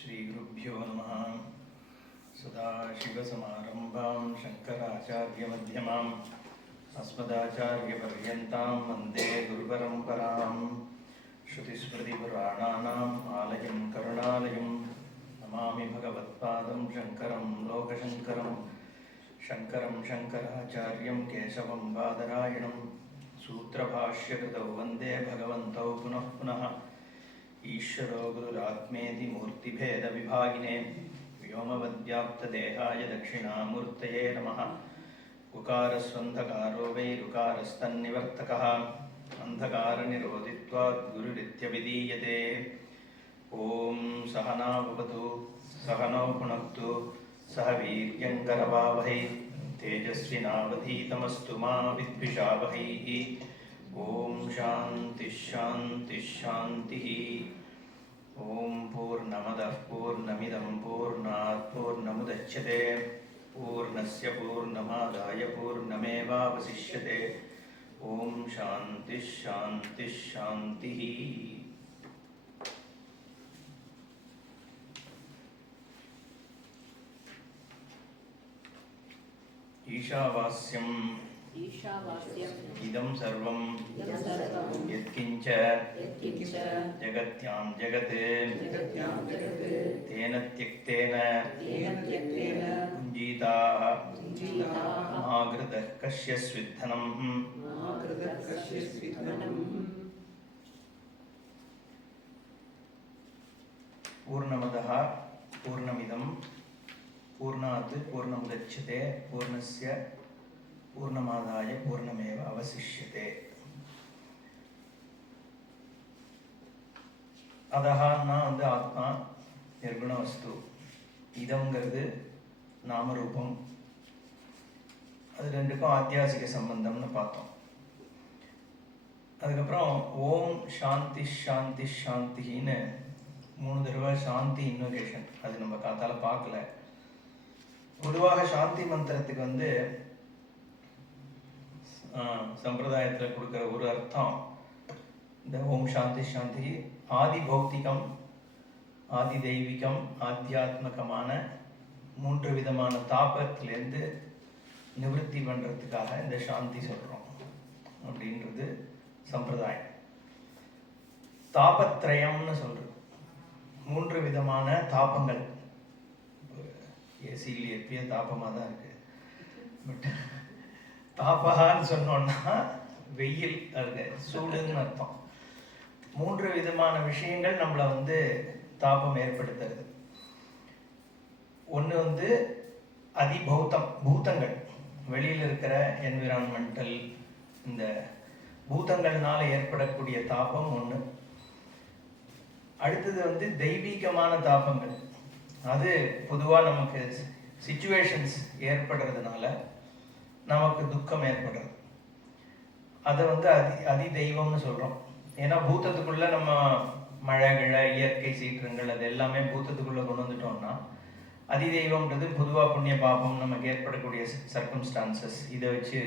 श्रीगुरुभ्यो नमः। सदाशिवसमारम्भां शङ्कराचार्यमध्यमाम् अस्मदाचार्यपर्यन्तां वन्दे गुरुपरम्परां। श्रुतिस्मृतिपुराणानाम् आलयं करुणालयं नमामि भगवत्पादं शङ्करं लोकशङ्करं। शङ्करं शङ्कराचार्यं केशवं बादरायणं सूत्रभाष्यकृतौ वन्दे भगवन्तौ पुनः पुनः। ईश्वरो गुरुरात्मेति मूर्तिभेदविभागिने व्योमवद्व्याप्तदेहाय दक्षिणामूर्तये नमः। उकारस्वन्धकारो वै ऋकारस्तन्निवर्तकः अन्धकारनिरोधित्वात् गुरुरित्यभिधीयते। ॐ सहना भवतु सहनौ पुनक्तु सह वीर्यङ्करवावहै तेजस्विनावधीतमस्तु मा विद्विषावहैः। ओम शांति शांति शांति। ओम पूर्णमदः पूर्णमिदं पूर्णात् पूर्णमुदच्यते पूर्णस्य पूर्णमादाय पूर्णमेवावशिष्यते। ओम शांति शांति शांति। ईशावास्यम् इदं सर्वं यत्किञ्च जगत्यां जगत् तेन त्यक्तेन पुञ्जीताः महाकृतः कस्यस्विद्धनम्। पूर्णमदः पूर्णमिदं पूर्णात् पूर्णमुदच्यते पूर्णस्य पूर्णमादाय पूर्णमेव अवशिष्यते। அதஹான்னா ஆத்மா நிர்குண வஸ்து, இதங்கிறது நாமரூபம். அது ரெண்டுக்கும் ஆத்தியாசிக சம்பந்தம்னு பார்த்தோம். அதுக்கப்புறம் ஓம் சாந்தி சாந்தி சாந்தின்னு 3 தடவை சாந்தி இன்வொகேஷன். அது நம்ம காத்தால பார்க்கல. பொதுவாக சாந்தி மந்திரத்துக்கு சம்பிரதாயத்தில் கொடுக்குற ஒரு அர்த்தம் இந்த ஓம் சாந்தி சாந்தி ஆதி பௌத்திகம் ஆதி தெய்வீகம் ஆத்தியாத்மகமான 3 விதமான தாபத்திலேருந்து நிவர்த்தி பண்ணுறதுக்காக இந்த சாந்தி சொல்கிறோம் அப்படின்றது சம்பிரதாயம். தாபத்ரயம்னு சொல்கிறது 3 விதமான தாபங்கள். ஏசியில் எப்பயே தாபமாக தான் இருக்குது. பட் தாபகான்னு சொன்னோன்னா வெயில், அது சூடுன்னு அர்த்தம். 3 விதமான விஷயங்கள் நம்மளை தாபம் ஏற்படுத்துறது. ஒன்று அதிபௌத்தம், பூதங்கள், வெளியில் இருக்கிற என்விரான்மெண்டல் இந்த பூதங்கள்னால ஏற்படக்கூடிய தாபம் ஒன்று. அடுத்தது தெய்வீகமான தாபங்கள். அது பொதுவாக நமக்கு சிச்சுவேஷன்ஸ் ஏற்படுறதுனால நமக்கு துக்கம் ஏற்படுறது. அதை அதி தெய்வம்னு சொல்கிறோம். ஏன்னா பூத்தத்துக்குள்ளே நம்ம மழை கிழை இயற்கை சீற்றங்கள் அது எல்லாமே பூத்தத்துக்குள்ளே கொண்டு வந்துட்டோம்னா அதி தெய்வம்ன்றது பொதுவாக புண்ணிய பாபம் நமக்கு ஏற்படக்கூடிய சர்க்கம்ஸ்டான்சஸ், இதை வச்சு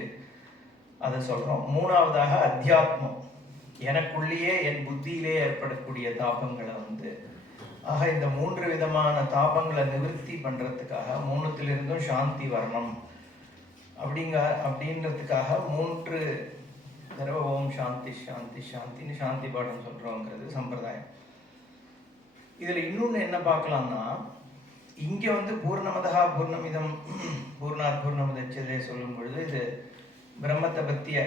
அதை சொல்கிறோம். 3வதாக அத்தியாத்மம், எனக்குள்ளேயே என் புத்தியிலே ஏற்படக்கூடிய தாபங்களை ஆக இந்த 3 விதமான தாபங்களை நிவர்த்தி பண்ணுறதுக்காக 3த்திலிருந்தும் சாந்தி வரணும் அப்படின்றதுக்காக 3 தடவை ஓம் சாந்தி சாந்தி சாந்தின்னு சாந்தி பாடம் சொல்கிறோங்கிறது சம்பிரதாயம். இதில் இன்னொன்று என்ன பார்க்கலாம்னா, இங்கே பூர்ணமதா பூர்ணமிதம் பூர்ணாத் பூர்ணமுதச்சதே சொல்லும் பொழுது இது பிரம்மத்தை பற்றிய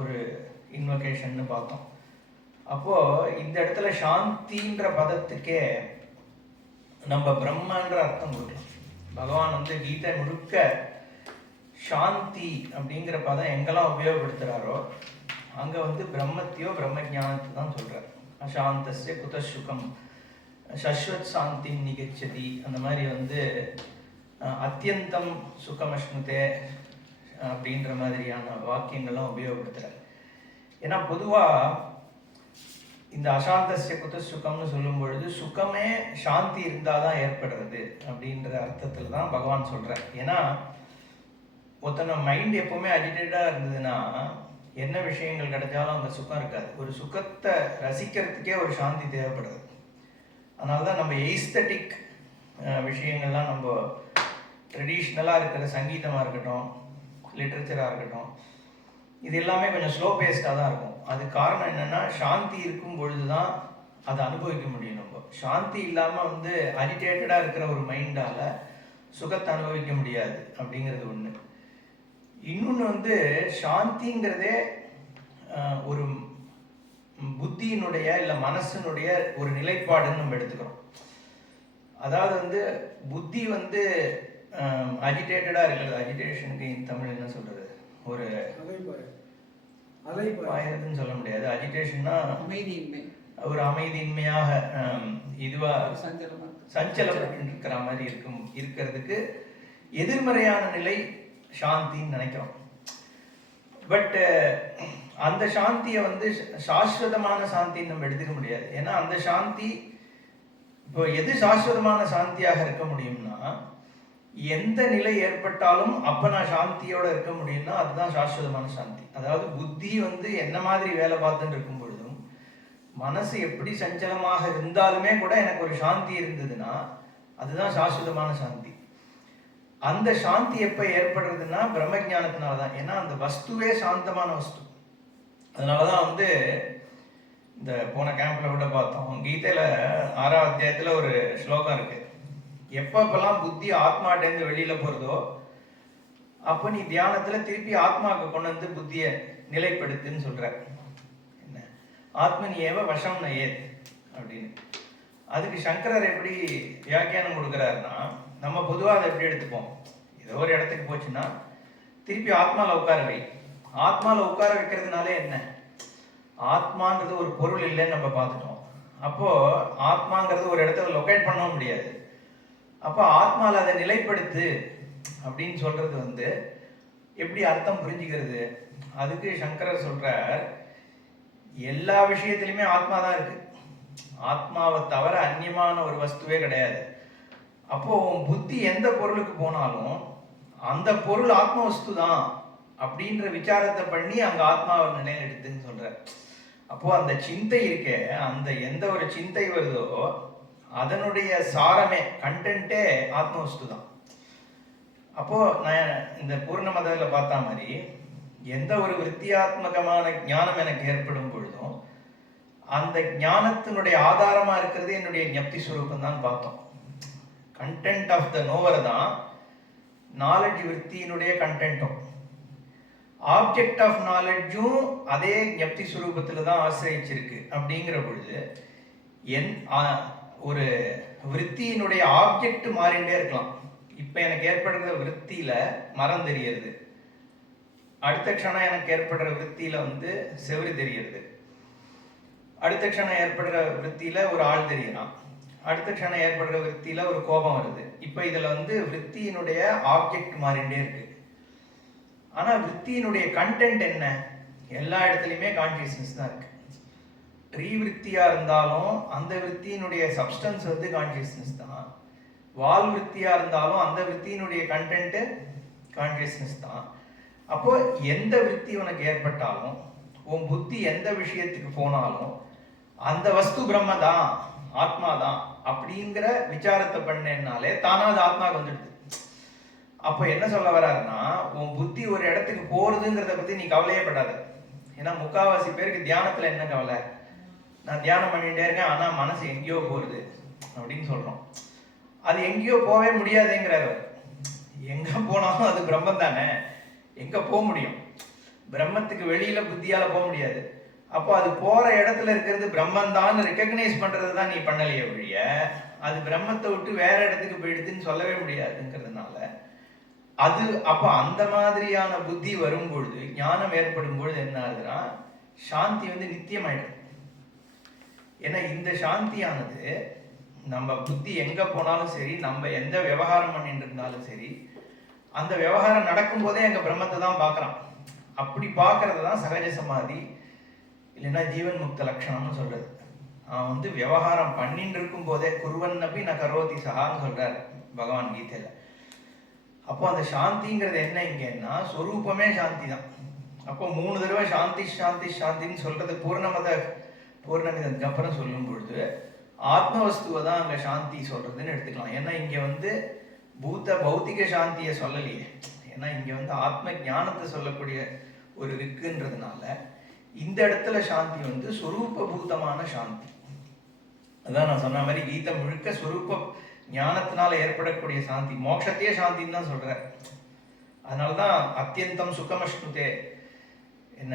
ஒரு இன்வொகேஷன்னு பார்த்தோம். அப்போது இந்த இடத்துல சாந்தின்ற பதத்துக்கே நம்ம பிரம்மன்ற அர்த்தம் கொடுக்கலாம். பகவான் கீதை முழுக்க சாந்தி அப்படிங்கிற பதம் எங்கெல்லாம் உபயோகப்படுத்துகிறாரோ அங்கே பிரம்மத்தையோ பிரம்ம ஞானத்தை தான் சொல்கிறார். அசாந்தஸ்ய குதசுகம் சஸ்வத் சாந்தி நிகச்சதி, அந்த மாதிரி அத்தியந்தம் சுகமஷ்ணுதே அப்படின்ற மாதிரியான வாக்கியங்கள்லாம் உபயோகப்படுத்துகிறார். ஏன்னா பொதுவாக இந்த அசாந்தஸ்ய குத சுகம்னு சொல்லும் பொழுது சுகமே சாந்தி இருந்தால் தான் ஏற்படுறது அப்படின்ற அர்த்தத்தில் தான் பகவான் சொல்கிறார். ஏன்னா ஒருத்தன மைண்ட் எப்போவுமே அஜிடேட்டாக இருந்ததுன்னா என்ன விஷயங்கள் கிடைச்சாலும் அந்த சுகம் இருக்காது. ஒரு சுகத்தை ரசிக்கிறதுக்கே ஒரு சாந்தி தேவைப்படுது. அதனால தான் நம்ம எய்ஸ்தட்டிக் விஷயங்கள்லாம் நம்ம ட்ரெடிஷ்னலாக இருக்கிற சங்கீதமாக இருக்கட்டும், லிட்ரேச்சராக இருக்கட்டும், இது எல்லாமே கொஞ்சம் ஸ்லோ பேஸ்டாக தான் இருக்கும். அது காரணம் என்னென்னா, சாந்தி இருக்கும் பொழுது தான் அதை அனுபவிக்க முடியும். நம்ம சாந்தி இல்லாமல் வந்து அஜிடேட்டடாக இருக்கிற ஒரு மைண்டால் சுகத்தை அனுபவிக்க முடியாது அப்படிங்கிறது ஒன்று. இன்னொன்று வந்து சாந்திங்கிறதே ஒரு புத்தியினுடைய இல்லை மனசினுடைய ஒரு நிலைப்பாடுன்னு நம்ம எடுத்துக்கிறோம். அதாவது வந்து புத்தி வந்து அஜிடேட்டடாக இருக்கிறது. அஜிடேஷனுக்கு தமிழ் என்ன சொல்கிறது? ஒரு அலைப்பாயதுன்னு சொல்ல முடியாது. அஜிடேஷன்னா ஒரு அமைதியின்மையாக இதுவாக சஞ்சலப்பட்டு இருக்கிற மாதிரி இருக்கிறதுக்கு எதிர்மறையான நிலை சாந்தின்னு நினைக்கிறோம். பட் அந்த சாந்தியை வந்து சாஸ்வதமான சாந்தின்னு நம்ம எடுத்துக்க முடியாது. ஏன்னா அந்த சாந்தி இப்போ எது சாஸ்வதமான சாந்தியாக இருக்க முடியும்னா, எந்த நிலை ஏற்பட்டாலும் அப்ப நான் சாந்தியோட இருக்க முடியும்னா அதுதான் சாஸ்வதமான சாந்தி. அதாவது புத்தி வந்து என்ன மாதிரி வேலை பார்த்துட்டு இருக்கும் பொழுதும், மனசு எப்படி சஞ்சலமாக இருந்தாலுமே கூட எனக்கு ஒரு சாந்தி இருந்ததுன்னா அதுதான் சாஸ்வதமான சாந்தி. அந்த சாந்தி எப்ப ஏற்படுறதுன்னா பிரம்ம ஞானத்தினாலதான். ஏன்னா அந்த வஸ்துவே சாந்தமான வஸ்து. அதனாலதான் வந்து இந்த போன கேம்ப்ல கூட பார்த்தோம், கீதையில 6ஆம் அத்தியாயத்துல ஒரு ஸ்லோகம் இருக்கு. எப்பப்பெல்லாம் புத்தி ஆத்மாட்டேருந்து வெளியில போறதோ அப்ப நீ தியானத்துல திருப்பி ஆத்மாவுக்கு கொண்டு வந்து புத்திய நிலைப்படுத்துன்னு சொல்ற. என்ன ஆத்மனி ஏவ வசம் ஏத் அப்படின்னு. அதுக்கு சங்கரர் எப்படி வியாக்கியானம் கொடுக்குறாருன்னா, நம்ம பொதுவாக அதை எப்படி எடுத்துப்போம், ஏதோ ஒரு இடத்துக்கு போச்சுன்னா திருப்பி ஆத்மாவில் உட்கார வை. ஆத்மாவில் உட்கார வைக்கிறதுனாலே என்ன, ஆத்மான்றது ஒரு பொருள் இல்லைன்னு நம்ம பார்த்துட்டோம். அப்போ ஆத்மாங்கிறது ஒரு இடத்துல லொக்கேட் பண்ணவும் முடியாது. அப்போ ஆத்மாவில் அதை நிலைப்படுத்து அப்படின்னு சொல்றது வந்து எப்படி அர்த்தம் புரிஞ்சுக்கிறது? அதுக்கு சங்கரர் சொல்றார், எல்லா விஷயத்திலுமே ஆத்மா தான் இருக்கு. ஆத்மாவை தவிர அந்நியமான ஒரு வஸ்துவே கிடையாது. அப்போ உன் புத்தி எந்த பொருளுக்கு போனாலும் அந்த பொருள் ஆத்ம வஸ்து தான் அப்படின்ற விசாரத்தை பண்ணி அங்க ஆத்மாவை நிலையில் எடுத்துன்னு சொல்ற. அப்போ அந்த சிந்தை இருக்கே, அந்த எந்த ஒரு சிந்தை வருதோ அதனுடைய சாரமே கண்டென்ட்டே ஆத்ம வஸ்து தான். அப்போ நான் இந்த பூர்ணமதத்துல பார்த்தா மாதிரி எந்த ஒரு விருத்தியாத்மகமான ஞானம் எனக்கு ஏற்படும் பொழுதும் அந்த ஞானத்தினுடைய ஆதாரமா இருக்கிறது என்னுடைய ஞப்தி ஸ்வரூபம் தான் பார்த்தோம். கண்டென்ட் ஆஃப் த நோவர் தான் நாலெட்ஜ் விருத்தியினுடைய கண்டென்ட்டும். ஆப்ஜெக்ட் ஆஃப் நாலெட்ஜும் அதே ஞப்தி ஸ்வரூபத்துல தான் ஆசிரியிச்சிருக்கு. அப்படிங்கிற பொழுது ஒரு விருத்தியினுடைய ஆப்ஜெக்ட் மாறிண்டே இருக்கலாம். இப்ப எனக்கு ஏற்படுற விருத்தியில மரம் தெரியறது, அடுத்த க்ஷணம் எனக்கு ஏற்படுற விருத்தியில வந்து செவரு தெரியறது, அடுத்த க்ஷணம் ஏற்படுற விருத்தியில ஒரு ஆள் தெரியலாம், அடுத்த க்ஷணம் ஏற்படுற விருத்தியில ஒரு கோபம் வருது. இப்ப இதுல வந்து விருத்தியினுடைய ஆப்ஜெக்ட் மாறிண்டே இருக்கு. ஆனா விருத்தியினுடைய கண்டென்ட் என்ன? எல்லா இடத்துலையுமே கான்சியஸ்னஸ் தான் இருக்கு. ட்ரீ விருத்தியா இருந்தாலும் அந்த விருத்தியினுடைய சப்ஸ்டன்ஸ் வந்து கான்சியஸ்னஸ் தான். வால் விருத்தியா இருந்தாலும் அந்த விருத்தியினுடைய கண்டென்ட் கான்சியஸ்னஸ் தான். அப்போ எந்த விருத்தி உனக்கு ஏற்பட்டாலும், உன் புத்தி எந்த விஷயத்துக்கு போனாலும் அந்த வஸ்து பிரம்ம தான், ஆத்மா தான் அப்படிங்கிற விசாரத்தை பண்ணேன்னாலே தானா அது ஆத்மாவுக்கு வந்துடுது. அப்ப என்ன சொல்ல வர்றாருன்னா, உன் புத்தி ஒரு இடத்துக்கு போறதுங்கிறத பத்தி நீ கவலையே படாத. ஏன்னா முக்காவாசி பேருக்கு தியானத்துல என்ன கவலை, நான் தியானம் பண்ணிட்டே இருக்கேன் ஆனா மனசு எங்கேயோ போறது அப்படின்னு சொல்றோம். அது எங்கேயோ போவே முடியாதுங்கிறாரு. எங்க போனாலும் அது பிரம்மம் தானே, எங்க போக முடியும்? பிரம்மத்துக்கு வெளியில புத்தியால போக முடியாது. அப்போ அது போற இடத்துல இருக்கிறது பிரம்மன் தான் ரெக்கக்னைஸ் பண்றது தான் நீ பண்ணலையே ஒழிய அது பிரம்மத்தை விட்டு வேற இடத்துக்கு போயிடுதுன்னு சொல்லவே முடியாதுங்கிறதுனால அது அப்ப அந்த மாதிரியான புத்தி வரும் பொழுது, ஞானம் ஏற்படும் பொழுது என்ன ஆகுதுன்னா, சாந்தி வந்து நித்தியமாயிடும். ஏன்னா இந்த சாந்தியானது நம்ம புத்தி எங்க போனாலும் சரி, நம்ம எந்த விவகாரம் பண்ணிட்டு இருந்தாலும் சரி, அந்த விவகாரம் நடக்கும் போதே எங்க பிரம்மத்தை தான் பார்க்கறான். அப்படி பார்க்கறது தான் சகஜ சமாதி, இல்லைன்னா ஜீவன் முக்த லட்சணம்னு சொல்றது. அவன் வந்து விவகாரம் பண்ணிட்டு இருக்கும் போதே குருவன் அப்படி நான் கரோதி சகான்னு சொல்றாரு பகவான் கீதையில. அப்போ அந்த சாந்திங்கிறது என்ன இங்கன்னா, சொரூபமே சாந்தி தான். அப்போ 3 தடவை சாந்தி சாந்தி சாந்தின்னு சொல்றது பூர்ணமிதத்துக்கு அப்புறம் சொல்லும் பொழுது ஆத்ம வஸ்துவை தான் அங்க சாந்தி சொல்றதுன்னு எடுத்துக்கலாம். ஏன்னா இங்க வந்து பௌத்திக சாந்தியை சொல்லலையே. ஏன்னா இங்க வந்து ஆத்ம ஞானத்தை சொல்லக்கூடிய ஒரு இருக்குன்றதுனால இந்த இடத்துல சாந்தி வந்து சொரூபபூதமான சாந்தி. அதான் நான் சொன்ன மாதிரி கீதை முழுக்க சொரூப ஞானத்தினால ஏற்படக்கூடிய சாந்தி, மோட்சத்தையே சாந்தின்னு தான் சொல்ற. அதனாலதான் அத்தியந்தம் சுகமஷ்ணுதே. என்ன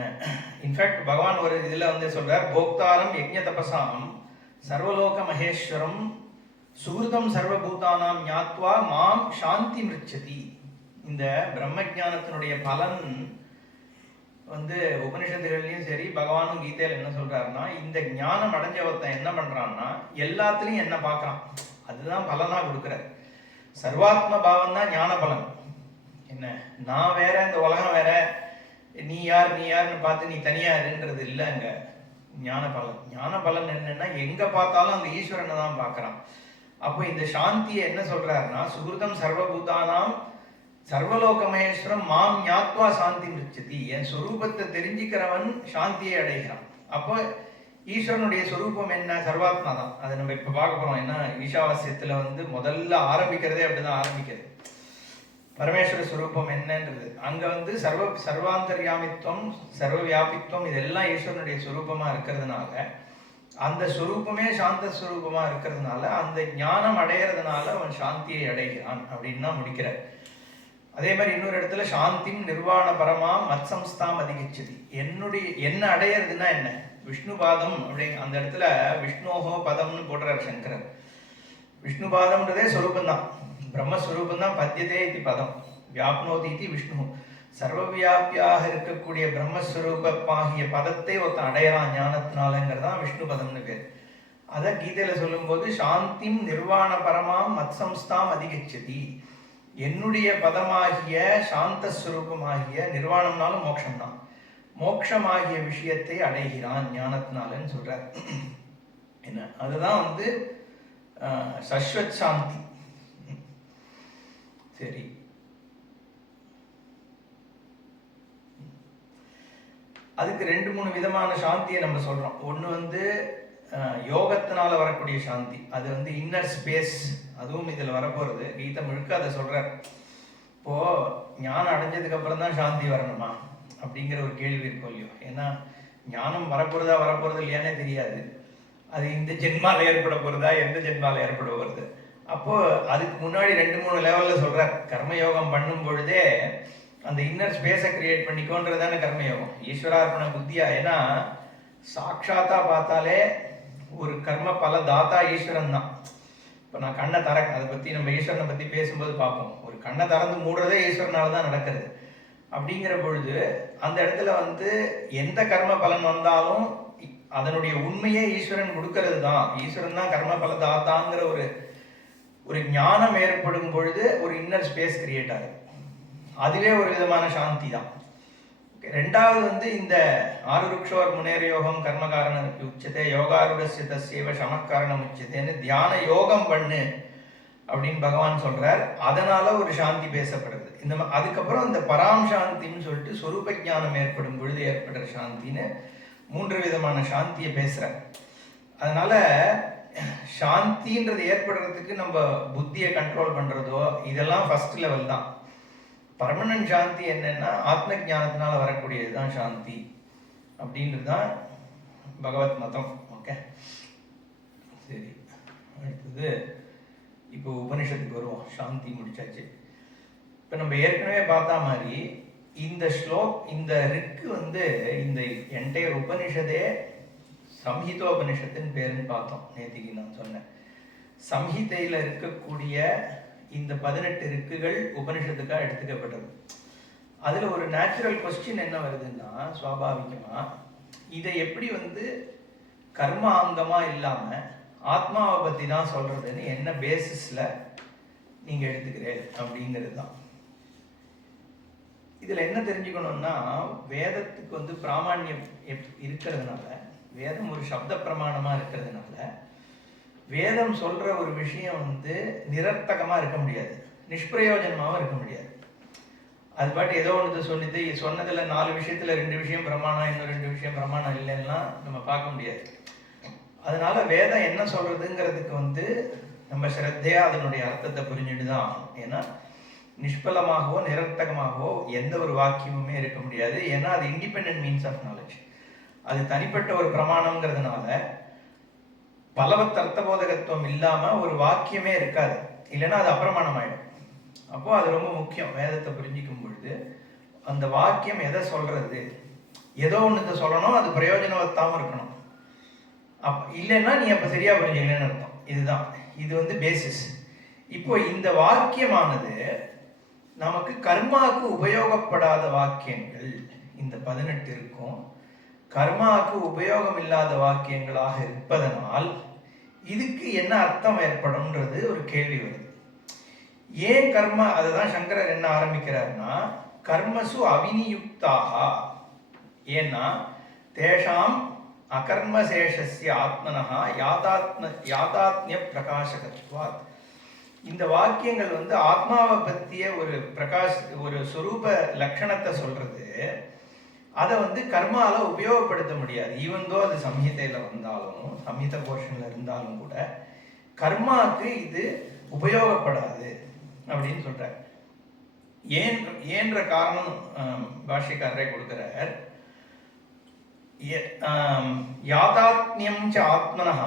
இன்ஃபேக்ட் பகவான் ஒரு இதுல வந்து சொல்றார், போக்தாரம் யஜ்ஞ தபசாம் சர்வலோக மகேஸ்வரம் சுகிருதம் சர்வபூதானாம் ஞாத்வா மாம் சாந்தி மிருச்சதி. இந்த பிரம்ம ஜானத்தினுடைய பலன் வந்து உபனிஷத்துகள்லையும் சரி பகவானும் கீதையில என்ன சொல்றாருன்னா, இந்த ஞானம் அடைஞ்ச ஒருத்தன் என்ன பண்றான்னா எல்லாத்துலயும் என்ன பார்க்கறான், அதுதான் பலனா கொடுக்குற. சர்வாத்ம பாவம் தான் ஞான பலன். என்ன நான் வேற இந்த உலகம் வேற, நீ யாருன்னு பார்த்து நீ தனியா இருன்றது இல்லை. அங்க ஞான பலன். ஞான பலன் என்னன்னா எங்க பார்த்தாலும் அங்க ஈஸ்வரனை தான் பார்க்கறான். அப்போ இந்த சாந்தியை என்ன சொல்றாருன்னா, சுகிருதம் சர்வபூதானாம் சர்வலோக மகேஸ்வரம் மாம் ஞாத்வா சாந்தி மிருச்சதி. என் சொரூபத்தை தெரிஞ்சுக்கிறவன் சாந்தியை அடைகிறான். அப்போ ஈஸ்வரனுடைய சொரூபம் என்ன, சர்வாத்மா தான். அதை நம்ம இப்ப பார்க்க போறோம். ஏன்னா ஈஷாவாஸ்யத்துல வந்து முதல்ல ஆரம்பிக்கிறதே அப்படிதான் ஆரம்பிக்கிறது. பரமேஸ்வர ஸ்வரூபம் என்னன்றது அங்க வந்து சர்வாந்தர்யாமித்துவம் சர்வ வியாபித்துவம் இதெல்லாம் ஈஸ்வரனுடைய ஸ்வரூபமா இருக்கிறதுனால, அந்த ஸ்வரூபமே சாந்த ஸ்வரூபமா இருக்கிறதுனால அந்த ஞானம் அடைகிறதுனால அவன் சாந்தியை அடைகிறான் அப்படின்னு தான் முடிக்கிறார். அதே மாதிரி இன்னொரு இடத்துல சாந்திம் நிர்வாண பரமா மத்சம்ஸ்தாம் அதிகச்சதி. என்ன அடையிறதுன்னா என்ன, விஷ்ணு பாதம் அப்படிங்க அந்த இடத்துல விஷ்ணோகோ பதம்னு போடுறார் சங்கரர். விஷ்ணு பாதம்ன்றதே ஸ்வரூபந்தான், பிரம்மஸ்வரூபம் தான். பத்தியதே இது பதம் வியாப்னோதி இது விஷ்ணு. சர்வவியாபியாக இருக்கக்கூடிய பிரம்மஸ்வரூபமாகிய பதத்தை ஒருத்தன் அடையறான் ஞானத்தினாலங்கிறதான் விஷ்ணு பதம்னு பேர். அதை கீதையில சொல்லும் போது சாந்திம் நிர்வாண பரமாம் மத்சம்ஸ்தாம் அதிகச்சதி. என்னுடைய பதமாகிய சாந்தஸ்வரூபமாகிய நிர்வாணம்னாலும் மோட்சம்தான், மோட்சமாகிய விஷயத்தை அடைகிறான் ஞானத்தினாலன்னு சொல்றார். என்ன அதுதான் வந்து சஸ்வத் சாந்தி. சரி, அதுக்கு 2-3 விதமான சாந்தியை நம்ம சொல்றோம். ஒன்று வந்து யோகத்தினால வரக்கூடிய சாந்தி, அது வந்து இன்னர் ஸ்பேஸ், அதுவும் இதில் வரப்போறது. கீதை முழுக்க அதை சொல்றார். இப்போ ஞானம் அடைஞ்சதுக்கு அப்புறம் தான் சாந்தி வரணுமா அப்படிங்கிற ஒரு கேள்வி இருக்கும் இல்லையோ. ஏன்னா ஞானம் வரப்போறது இல்லையானே தெரியாது. அது இந்த ஜென்மால ஏற்பட போறதா எந்த ஜென்மால ஏற்பட போறது. அப்போ அதுக்கு முன்னாடி 2-3 லெவல்ல சொல்றார். கர்மயோகம் பண்ணும் பொழுதே அந்த இன்னர் ஸ்பேஸை கிரியேட் பண்ணிக்கோன்றதான கர்மயோகம், ஈஸ்வரார்ப்பண புத்தியா. ஏன்னா சாட்சாத்தா பார்த்தாலே ஒரு கர்ம பல தாத்தா ஈஸ்வரன் தான். இப்போ நான் கண்ணை அதை பத்தி நம்ம ஈஸ்வரனை பத்தி பேசும்போது பார்ப்போம். ஒரு கண்ணை திறந்து மூடுறதே ஈஸ்வரனால தான் நடக்கிறது. அப்படிங்கிற பொழுது அந்த இடத்துல வந்து எந்த கர்ம பலன் வந்தாலும் அதனுடைய உண்மையே ஈஸ்வரன் கொடுக்கறது தான். ஈஸ்வரன் தான் கர்ம பல தாத்தாங்கிற ஒரு ஞானம் ஏற்படும் பொழுது ஒரு இன்னர் ஸ்பேஸ் கிரியேட் ஆகுது. அதுவே ஒரு விதமான சாந்தி தான். ரெண்டாவது வந்து இந்த ஆருருக்ஷோர் முனேர் யோகம் கர்மகாரண உச்சத்தை யோகாருடஸ்ய தஸ்யேவ சமக்காரணம் உச்சத்தைன்னு தியான யோகம் பண்ணு அப்படின்னு பகவான் சொல்றார். அதனால ஒரு சாந்தி பேசப்படுறது. அதுக்கப்புறம் இந்த பராம் சாந்தின்னு சொல்லிட்டு சொரூப ஞானம் ஏற்படும் பொழுது ஏற்படுற சாந்தின்னு 3 விதமான சாந்தியை பேசுறார். அதனால சாந்தின்றது ஏற்படுறதுக்கு நம்ம புத்தியை கண்ட்ரோல் பண்றதோ இதெல்லாம் ஃபர்ஸ்ட் லெவல் தான். பர்மனன்ட் சாந்தி என்னன்னா ஆத்ம ஞானத்தினால வரக்கூடியதுதான் சாந்தி அப்படின்றது தான் பகவத் மதம். ஓகே, சரி, அடுத்தது இப்போ உபனிஷத்துக்கு வருவோம். சாந்தி முடிச்சாச்சு. இப்போ நம்ம ஏற்கனவே பார்த்தா மாதிரி இந்த ரிக்கு வந்து இந்த என்டையர் உபனிஷதே சம்ஹிதோபனிஷத்தின் பேருன்னு பார்த்தோம் நேத்திக்கு. நான் சொன்னேன் சம்ஹிதையில இருக்கக்கூடிய இந்த 18 ரிக்குகள் உபனிஷத்துக்காக எடுத்துக்கப்பட்டது. அதுல ஒரு நேச்சுரல் கொஸ்டின் என்ன வருதுன்னா, சுவாபாவிகமா இதை எப்படி வந்து கர்ம அங்கமா இல்லாம ஆத்மாவை பத்தி தான் சொல்றதுன்னு என்ன பேசிஸ்ல நீங்க எடுத்துக்கிறேன் அப்படிங்கிறது தான். இதுல என்ன தெரிஞ்சுக்கணும்னா, வேதத்துக்கு வந்து பிராமான்யம் இருக்கிறதுனால, வேதம் ஒரு சப்த பிரமாணமா இருக்கிறதுனால வேதம் சொல்ற ஒரு விஷயம் வந்து நிரர்த்தகமா இருக்க முடியாது, நிஷ்பிரயோஜனமாவும் இருக்க முடியாது. அது பாட்டு ஏதோ ஒன்று சொல்லிட்டு சொன்னதுல 4 விஷயத்துல 2 விஷயம் பிரமாணம், இன்னும் 2 விஷயம் பிரமாணம் இல்லைன்னா நம்ம பார்க்க முடியாது. அதனால வேதம் என்ன சொல்றதுங்கிறதுக்கு வந்து நம்ம ஸ்ரத்தையா அதனுடைய அர்த்தத்தை புரிஞ்சுட்டு தான் ஆகணும். ஏன்னா நிஷ்பலமாகவோ நிரர்த்தகமாகவோ எந்த ஒரு வாக்கியமுமே இருக்க முடியாது. ஏன்னா அது இண்டிபெண்ட் மீன்ஸ் ஆஃப் நாலேஜ். அது தனிப்பட்ட ஒரு பிரமாணம்ங்கிறதுனால பலவத் அர்த்தபோதகத்துவம் இல்லாம ஒரு வாக்கியமே இருக்காது. இல்லைன்னா அது அப்பிரமாணம் ஆயிடும். அப்போ அது ரொம்ப முக்கியம். வேதத்தை புரிஞ்சிக்கும் பொழுது அந்த வாக்கியம் எதை சொல்றது, ஏதோ ஒன்று சொல்லணும், அது பிரயோஜனவத்தாகவும் இருக்கணும். இல்லைன்னா நீ அப்ப சரியா புரிஞ்சுக்கலன்னு அர்த்தம். இதுதான் இது வந்து பேசிஸ். இப்போ இந்த வாக்கியமானது நமக்கு கர்மாவுக்கு உபயோகப்படாத வாக்கியங்கள் இந்த 18 இருக்கும். கர்மாவுக்கு உபயோகம் இல்லாத வாக்கியங்களாக இருப்பதனால் இதுக்கு என்ன அர்த்தம் ஏற்படும்ன்றது ஒரு கேள்வி வருது. ஏன் கர்மா, அதுதான் சங்கரர் என்ன ஆரம்பிக்கிறார்னா கர்மசு அவினியுக்தாக. ஏன்னா தேஷாம் அகர்மசேஷஸ்ய ஆத்மனஹா யாதாத்மிய பிரகாசகத்வாத். இந்த வாக்கியங்கள் வந்து ஆத்மாவை பற்றிய ஒரு சொரூப லட்சணத்தை சொல்றது. அதை வந்து கர்மால உபயோகப்படுத்த முடியாது. ஈவன்தோ அது சம்ஹிதையில வந்தாலும், சம்ஹித போர்ஷன்ல இருந்தாலும் கூட கர்மாவுக்கு இது உபயோகப்படாது அப்படின்னு சொல்றார். ஏன்ற காரணம் பாஷ்யக்காரரை கொடுக்கிறார். யாதாத்மியம் ச ஆத்மனஹ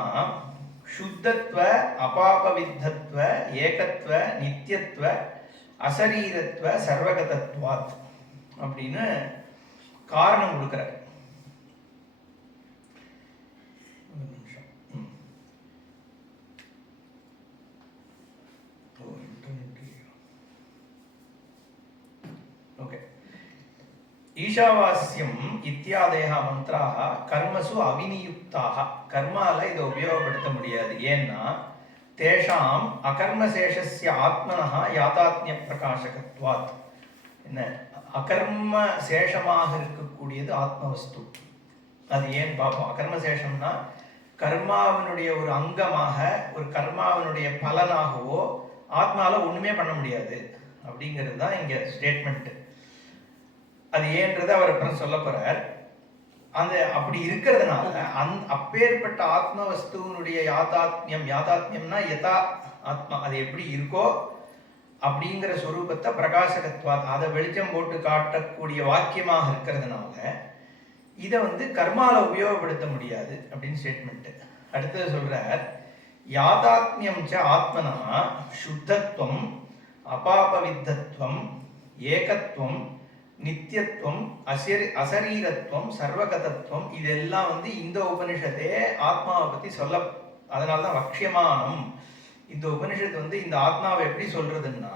சுத்தத்வ அபாபவித்தத்வ ஏகத்வ நித்தியத்வ அசரீரத்வ சர்வகதத்வாத் அப்படின்னு காரணம் கொடுக்கிறார். ஈஷாவாஸ்யம் இத்தியாதேக மந்திராக கர்மசு அவினியுக்தாக. கர்மால இதை உபயோகப்படுத்த முடியாது. ஏன்னா தேஷாம் அகர்மசேஷஸ்ய ஆத்மனஹா யாதாத்மிய பிரகாசகத்வாத். என்ன, அகர்ம சேஷமாக இருக்கக்கூடியது ஆத்மவஸ்து. அது ஏன் பார்ப்போம். அகர்மசேஷம்னா கர்மாவினுடைய ஒரு அங்கமாக, ஒரு கர்மாவினுடைய பலனாகவோ ஆத்மால ஒண்ணுமே பண்ண முடியாது அப்படிங்கிறது தான் இங்க ஸ்டேட்மெண்ட். அது ஏன்றது அவர் அப்புறம் சொல்ல போறார். அந்த அப்படி இருக்கிறதுனால அப்பேற்பட்ட ஆத்ம வஸ்துவனுடைய யாதாத்மியம்னா யதா ஆத்மா அது எப்படி இருக்கோ அப்படிங்கிற சொரூபத்தை பிரகாசகத்வா, அதை வெளிச்சம் போட்டு காட்டக்கூடிய வாக்கியமாக இருக்கிறதுனால இதை வந்து கர்மால உபயோகப்படுத்த முடியாது அப்படின்னு ஸ்டேட்மெண்ட். அடுத்தது சொல்றார், யாதாத்மியம் ச ஆத்மனா சுத்தத்துவம் அபாபவித்தத்துவம் ஏகத்துவம் நித்தியத்துவம் அசரீரத்துவம் சர்வகதத்துவம் இதெல்லாம் வந்து இந்த உபனிஷத்தே ஆத்மாவை பத்தி சொல்ல. அதனால்தான் வக்ஷியமானம். இந்த உபனிஷத்து வந்து இந்த ஆத்மாவை எப்படி சொல்றதுன்னா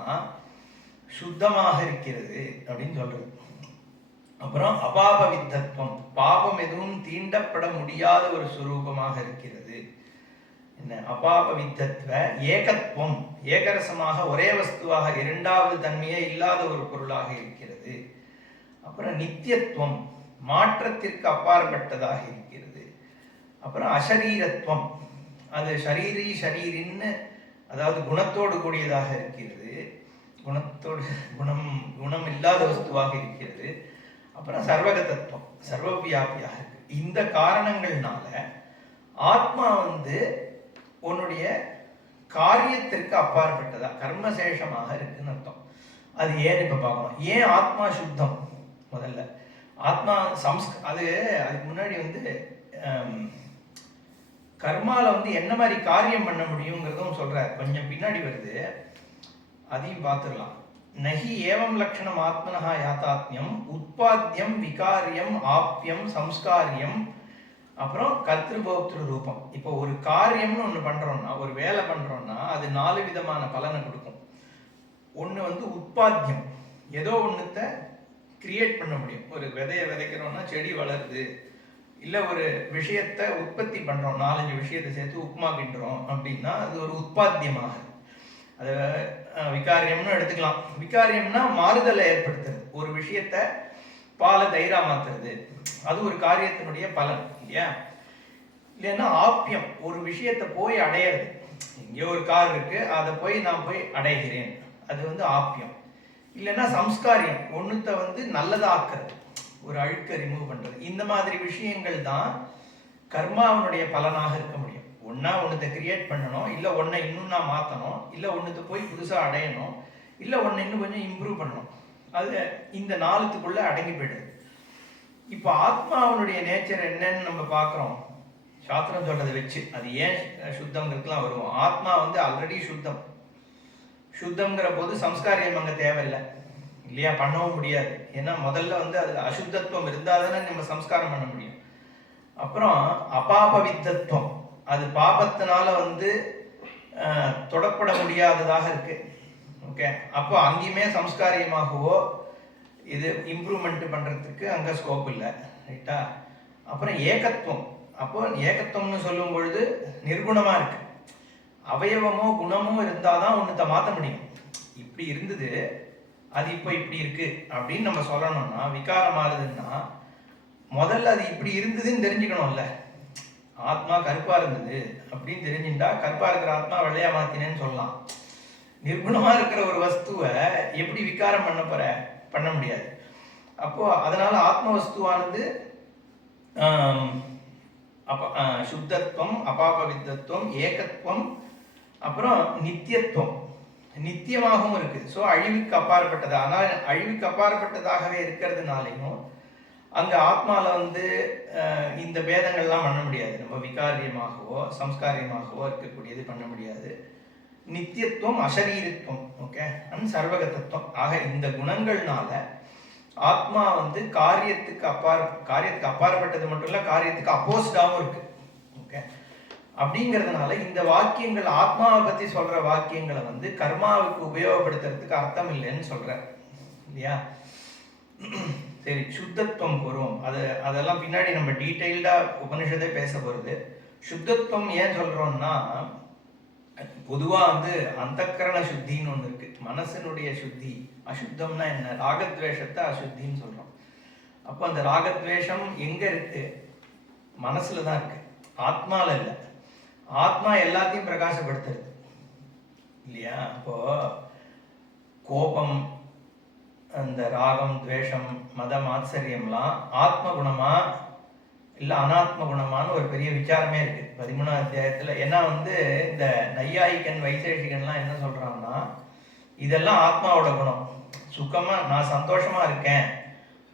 சுத்தமாக இருக்கிறது அப்படின்னு சொல்றது. அப்புறம் அபாபவித்தத்துவம், பாபம் எதுவும் தீண்டப்பட முடியாத ஒரு சுரூபமாக இருக்கிறது. என்ன, அபாபவித்தத்துவ ஏகத்துவம், ஏகரசமாக ஒரே வஸ்துவாக இரண்டாவது தன்மையே இல்லாத ஒரு பொருளாக இருக்கிறது. அப்புறம் நித்தியத்துவம், மாற்றத்திற்கு அப்பாற்பட்டதாக இருக்கிறது. அப்புறம் அசரீரத்துவம், அது ஷரீரின்னு, அதாவது குணத்தோடு கூடியதாக இருக்கிறது, குணம் இல்லாத வஸ்துவாக இருக்கிறது. அப்புறம் சர்வகதத்துவம், சர்வவியாபியாக இருக்கு. இந்த காரணங்கள்னால ஆத்மா வந்து உன்னுடைய காரியத்திற்கு அப்பாற்பட்டதா கர்மசேஷமாக இருக்குன்னு அர்த்தம். அது ஏன் இப்ப பார்க்கணும். ஏன் ஆத்மா சுத்தம்? முதல்ல ஆத்மா அதுக்கு முன்னாடி வந்து கர்மால வந்து என்ன மாதிரி காரியம் பண்ண முடியுங்கிறதும் சொல்றாரு. கொஞ்சம் பின்னாடி வருது, அதையும் பார்த்துடலாம். நகி ஏவம் லட்சணம் ஆத்மனஹா யாதாத்மியம் உத்பாத்தியம் விகாரியம் ஆப்யம் சம்ஸ்காரியம் அப்புறம் கர்த்திருபோக்திரு ரூபம். இப்போ ஒரு காரியம்னு ஒன்று பண்றோம்னா, ஒரு வேலை பண்றோம்னா அது 4 விதமான பலனை கொடுக்கும். ஒன்று வந்து உத்பாத்தியம், ஏதோ ஒன்றுத்த கிரியேட் பண்ண முடியும். ஒரு விதையை விதைக்கிறோம்னா செடி வளருது. இல்லை ஒரு விஷயத்தை உற்பத்தி பண்றோம், 4-5 விஷயத்தை சேர்த்து உப்புமா கிண்டுறோம் அப்படின்னா அது ஒரு உற்பத்தியமாக. அது விகாரியம்னு எடுத்துக்கலாம். விகாரியம்னா மாறுதலை ஏற்படுத்துறது. ஒரு விஷயத்த பாலை தயிரா மாத்துறது, அது ஒரு காரியத்தினுடைய பலன் இல்லையா? இல்லைன்னா ஆப்பியம், ஒரு விஷயத்தை போய் அடையிறது. எங்கேயோ ஒரு கார் இருக்கு, அதை நான் போய் அடைகிறேன், அது வந்து ஆப்பியம். இல்லைன்னா சம்ஸ்காரியம், ஒன்றுத்த வந்து நல்லதாக்குறது, ஒரு அழுக்க ரிமூவ் பண்றது. இந்த மாதிரி விஷயங்கள் தான் கர்மாவனுடைய பலனாக இருக்க முடியும். ஒன்றா ஒன்றத்தை கிரியேட் பண்ணணும், இல்லை ஒன்றை இன்னும் நான் மாற்றணும், இல்லை ஒன்றுத்தை போய் புதுசாக அடையணும், இல்லை ஒன்று இன்னும் கொஞ்சம் இம்ப்ரூவ் பண்ணணும். அது இந்த 4த்துக்குள்ளே அடங்கி போயிடுது. இப்போ ஆத்மாவனுடைய நேச்சர் என்னன்னு நம்ம பார்க்குறோம் சாஸ்திரம் சொல்றதை வச்சு. அது ஏன் சுத்தம்ங்கிறதுலாம் வருவோம். ஆத்மா வந்து ஆல்ரெடி சுத்தம். சுத்தம்ங்கிற போது சம்ஸ்காரியம் அங்கே தேவையில்லை இல்லையா, பண்ணவும் முடியாது. ஏன்னா முதல்ல வந்து அது அசுத்தத்துவம் இருந்தால் தானே நம்ம சம்ஸ்காரம் பண்ண முடியும். அப்புறம் அபாபவித்தத்துவம், அது பாபத்தினால வந்து தொடப்பட முடியாததாக இருக்கு. ஓகே, அப்போ அங்கேயுமே சம்ஸ்காரியமாகவோ இது இம்ப்ரூவ்மெண்ட் பண்ணுறதுக்கு அங்கே ஸ்கோப் இல்லை, ரைட்டா. அப்புறம் ஏகத்துவம், அப்போ ஏகத்துவம்னு சொல்லும் பொழுது நிர்குணமாக இருக்கு. அவயவமோ குணமோ இருந்தால் தான் ஒன்றத்தை மாற்ற முடியும். இப்படி இருந்தது அது இப்போ இப்படி இருக்கு அப்படின்னு நம்ம சொல்லணும்னா, விகாரம் ஆகுதுன்னா முதல்ல அது இப்படி இருந்ததுன்னு தெரிஞ்சுக்கணும்ல. ஆத்மா கருப்பா இருந்தது அப்படின்னு தெரிஞ்சுட்டா கருப்பா இருக்கிற ஆத்மா வெள்ளையா மாத்தினேன்னு சொல்லலாம். நிர்குணமா இருக்கிற ஒரு வஸ்துவை எப்படி விகாரம் பண்ண முடியாது. அப்போ அதனால ஆத்ம வஸ்துவானது சுத்தத்துவம், அபாபவித்தத்துவம், ஏகத்துவம், அப்புறம் நித்தியத்துவம், நித்தியமாகவும் இருக்கு. ஸோ அழிவுக்கு அப்பாற்பட்டது. ஆனால் அழிவுக்கு அப்பாற்பட்டதாகவே இருக்கிறதுனாலையும் அங்கே ஆத்மாவில் வந்து இந்த பேதங்கள்லாம் பண்ண முடியாது. நம்ம விகாரியமாகவோ சம்ஸ்காரியமாகவோ இருக்கக்கூடியது பண்ண முடியாது. நித்தியத்துவம், அசரீரத்துவம், ஓகே, அண்ட் சர்வகதத்துவம் ஆக இந்த குணங்கள்னால ஆத்மா வந்து காரியத்துக்கு அப்பாற்பட்டது மட்டும் இல்லை, காரியத்துக்கு அப்போசிட்டாகவும் இருக்கு. ஓகே, அப்படிங்கிறதுனால இந்த வாக்கியங்கள் ஆத்மாவை பற்றி சொல்ற வாக்கியங்களை வந்து கர்மாவுக்கு உபயோகப்படுத்துறதுக்கு அர்த்தம் இல்லைன்னு சொல்ற இல்லையா. சரி, சுத்தத்துவம் வருவோம். அதெல்லாம் பின்னாடி நம்ம டீட்டெயில்டா உபனிஷதே பேச போகிறது. சுத்தத்துவம் ஏன் சொல்றோம்னா, பொதுவாக வந்து அந்தக்கரண சுத்தின்னு ஒன்று இருக்கு, மனசனுடைய சுத்தி. அசுத்தம்னா என்ன? ராகத்வேஷத்தை அசுத்தின்னு சொல்றோம். அப்போ அந்த ராகத்வேஷம் எங்க இருக்கு? மனசுல தான் இருக்கு, ஆத்மால இல்லை. ஆத்மா எல்லாத்தையும் பிரகாசப்படுத்துறது இல்லையா. அப்போ கோபம், அந்த ராகம், துவேஷம், மதம், ஆச்சரியம்லாம் ஆத்ம குணமா இல்லை அனாத்ம குணமானு ஒரு பெரிய விசாரமே இருக்கு 13ஆம் அத்தியாயத்தில். ஏன்னா வந்து இந்த நையாயிகன் வைசேஷிகன்லாம் என்ன சொல்றாங்கன்னா, இதெல்லாம் ஆத்மாவோட குணம். சுகமா நான் சந்தோஷமா இருக்கேன்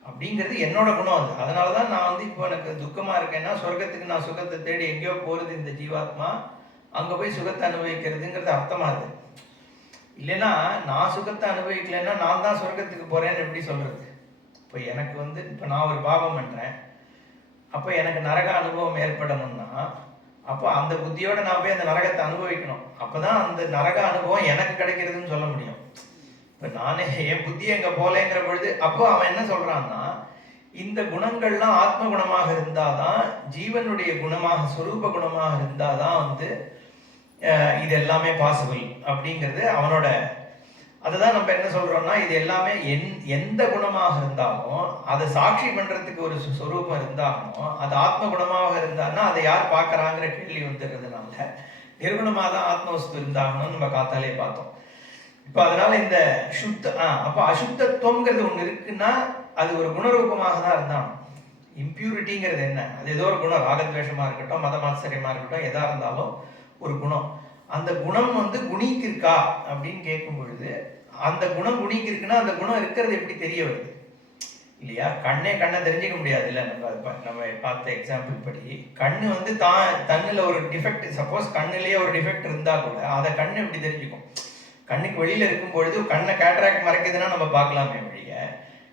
அப்படிங்கிறது என்னோட குணம். அது அதனாலதான் நான் வந்து இப்போ எனக்கு துக்கமா இருக்கேன்னா சொர்க்கத்துக்கு நான் சுகத்தை தேடி எங்கேயோ போறது இந்த ஜீவாத்மா, அங்க போய் சுகத்தை அனுபவிக்கிறதுங்கிறது அர்த்தமாகுது. இல்லைன்னா நான் சுகத்தை அனுபவிக்கலைன்னா நான் தான் சொர்க்கத்துக்கு போறேன்னு எப்படி சொல்றது? இப்போ எனக்கு வந்து இப்போ நான் ஒரு பாவம் பண்றேன், அப்போ எனக்கு நரக அனுபவம் ஏற்படணும்னா அப்போ அந்த புத்தியோட நான் போய் அந்த நரகத்தை அனுபவிக்கணும். அப்போதான் அந்த நரக அனுபவம் எனக்கு கிடைக்கிறதுன்னு சொல்ல முடியும். இப்போ நானே என் புத்தி எங்க போலேங்கிற பொழுது அப்போ அவன் என்ன சொல்றான்னா, இந்த குணங்கள்லாம் ஆத்ம குணமாக இருந்தாதான், ஜீவனுடைய குணமாக சொரூப குணமாக இருந்தாதான் வந்து இது எல்லாமே பாசிபிள் அப்படிங்கிறது அவனோட. அதுதான் நம்ம என்ன சொல்றோம்னா, இது எல்லாமே எந்த குணமாக இருந்தாலும் அதை சாட்சி பண்றதுக்கு ஒரு சொரூபம் இருந்தாகணும். அது ஆத்ம குணமாக இருந்தான்னா அதை யார் பார்க்கறாங்கிற கேள்வி வந்துடுறதுனால நிர்குணமாக தான் ஆத்ம வஸ்து இருந்தாகணும்னு நம்ம காத்தாலே பார்த்தோம். இப்போ அதனால இந்த அப்போ அசுத்தத்துவங்கிறது ஒன்று இருக்குன்னா அது ஒரு குணரூபமாக தான் இருந்தாலும். இம்பியூரிட்டிங்கிறது என்ன? அது ஏதோ ஒரு குணம், ராகத்வேஷமா இருக்கட்டும், மதமாச்சரியமா இருக்கட்டும், எதா இருந்தாலும் ஒரு குணம். அந்த குணம் வந்து குணிக்கு இருக்கா அப்படின்னு கேட்கும் பொழுது, அந்த குணம் குணிக்கு இருக்குன்னா அந்த குணம் இருக்கிறது எப்படி தெரிய வருது இல்லையா? கண்ணை தெரிஞ்சுக்க முடியாது இல்லை. நம்ம பார்த்த எக்ஸாம்பிள் படி கண்ணு வந்து தன்னுல ஒரு டிஃபெக்ட், சப்போஸ் கண்ணுலயே ஒரு டிஃபெக்ட் இருந்தா கூட அதை கண்ணு எப்படி தெரிஞ்சுக்கும்? கண்ணுக்கு வெளியில இருக்கும் பொழுது கண்ணை கேட்ராக்ட் மறைக்குதுன்னா நம்ம பார்க்கலாமே வழிய,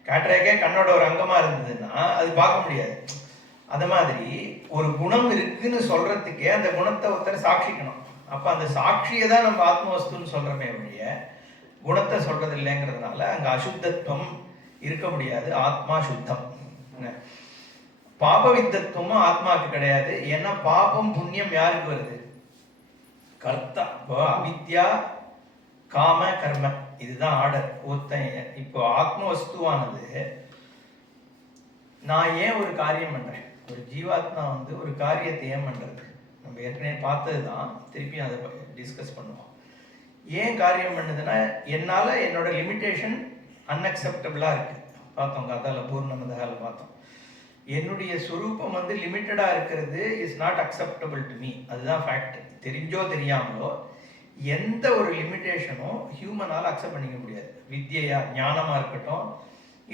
கேட்ராக்கே கண்ணோட ஒரு அங்கமா இருந்ததுன்னா அது பார்க்க முடியாது. அந்த மாதிரி ஒரு குணம் இருக்குன்னு சொல்றதுக்கே அந்த குணத்தை ஒருத்தர் சாட்சிக்கணும். அப்ப அந்த சாட்சியை தான் நம்ம ஆத்ம வஸ்துன்னு சொல்றமே வழிய குணத்தை சொல்றது இல்லைங்கிறதுனால அங்க அசுத்தத்துவம் இருக்க முடியாது. ஆத்மா சுத்தம். பாபவித்தத்துவமும் ஆத்மாவுக்கு கிடையாது. ஏன்னா பாபம் புண்ணியம் யாருக்கு வருது? கர்த்தா. இப்போ அவித்யா, காம, கர்ம, இதுதான் ஆர்டர். இப்போ ஆத்ம வஸ்துவானது நான் ஏன் ஒரு காரியம் பண்றேன், ஒரு ஜீவாத்மா வந்து ஒரு காரியத்தை ஏன் பண்றது, நம்ம ஏற்கனவே பார்த்தது தான், திருப்பி அதை டிஸ்கஸ் பண்ணுவோம். ஏன் காரியம் பண்ணுதுன்னா, என்னால என்னோட லிமிட்டேஷன் அன்அக்செப்டபிளா இருக்கு. பார்த்தோம் கதால பூர்ணமதால பார்த்தோம். என்னுடைய சுரூபம் வந்து லிமிட்டடாக இருக்கிறது is not acceptable to me. அதுதான் ஃபேக்ட். தெரிஞ்சோ தெரியாமலோ எந்த ஒரு லிமிட்டேஷனும் ஹியூமனால் அக்செப்ட் பண்ணிக்க முடியாது. வித்யா ஞானமாக இருக்கட்டும்,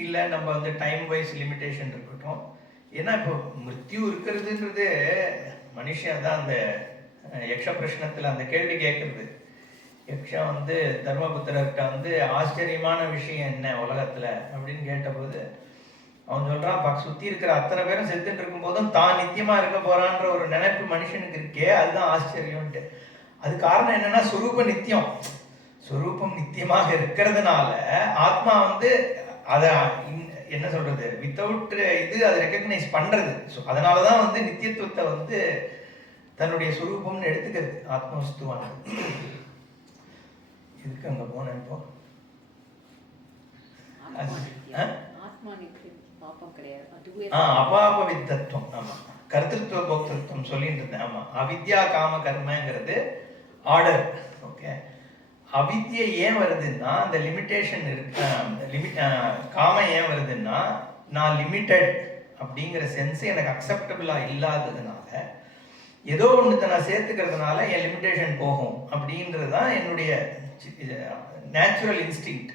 இல்லை நம்ம வந்து டைம் வைஸ் லிமிட்டேஷன் இருக்கட்டும். ஏன்னா இப்போ மிருத்யு இருக்கிறதுன்றது மனுஷன் தான் அந்த யக்ஷ பிரஷ்னத்தில் அந்த கேள்வி கேட்குறது. யக்ஷம் வந்து தர்மபுத்திரர்கிட்ட வந்து ஆச்சரியமான விஷயம் என்ன உலகத்தில் அப்படின்னு கேட்டபோது அவன் சொல்கிறான், சுற்றி இருக்கிற அத்தனை பேரும் செத்துட்டு இருக்கும் போதும் தான் நித்தியமாக இருக்க போகிறான்ற ஒரு நினைப்பு மனுஷனுக்கு இருக்கே, அதுதான் ஆச்சரியம்ன்ட்டு. அது காரணம் என்னன்னா சுரூப நித்தியம். சுரூபம் நித்தியமாக இருக்கிறதுனால ஆத்மா வந்து அதை என்ன சொல்றது, வித்தவுட் இது அதை ரெக்கக்னைஸ் பண்றது. ஸோ அதனாலதான் வந்து நித்தியத்துவத்தை வந்து தன்னுடைய சுரூபம்னு எடுத்துக்கிறது ஆத்மவஸ்துவானது. இதுக்கு அங்க போனேன் இப்போ. அபாபவித்தத்துவம். ஆமா, கர்த்திருவ போக்திருத்துவம் சொல்லிட்டு இருந்தேன். ஆமா, அவித்யா காம கர்மங்கிறது ஆர்டர். ஓகே, அவித்யை ஏன் வருதுன்னா அந்த லிமிட்டேஷன் இருக்கு. காமம் ஏன் வருதுன்னா நான் லிமிட்டட் அப்படிங்கிற சென்ஸ் எனக்கு அக்செப்டபிளா இல்லாததுனால ஏதோ ஒன்று நான் சேர்த்துக்கிறதுனால என் லிமிட்டேஷன் போகும் அப்படின்றது தான் என்னுடைய நேச்சுரல் இன்ஸ்டிங்க்ட்.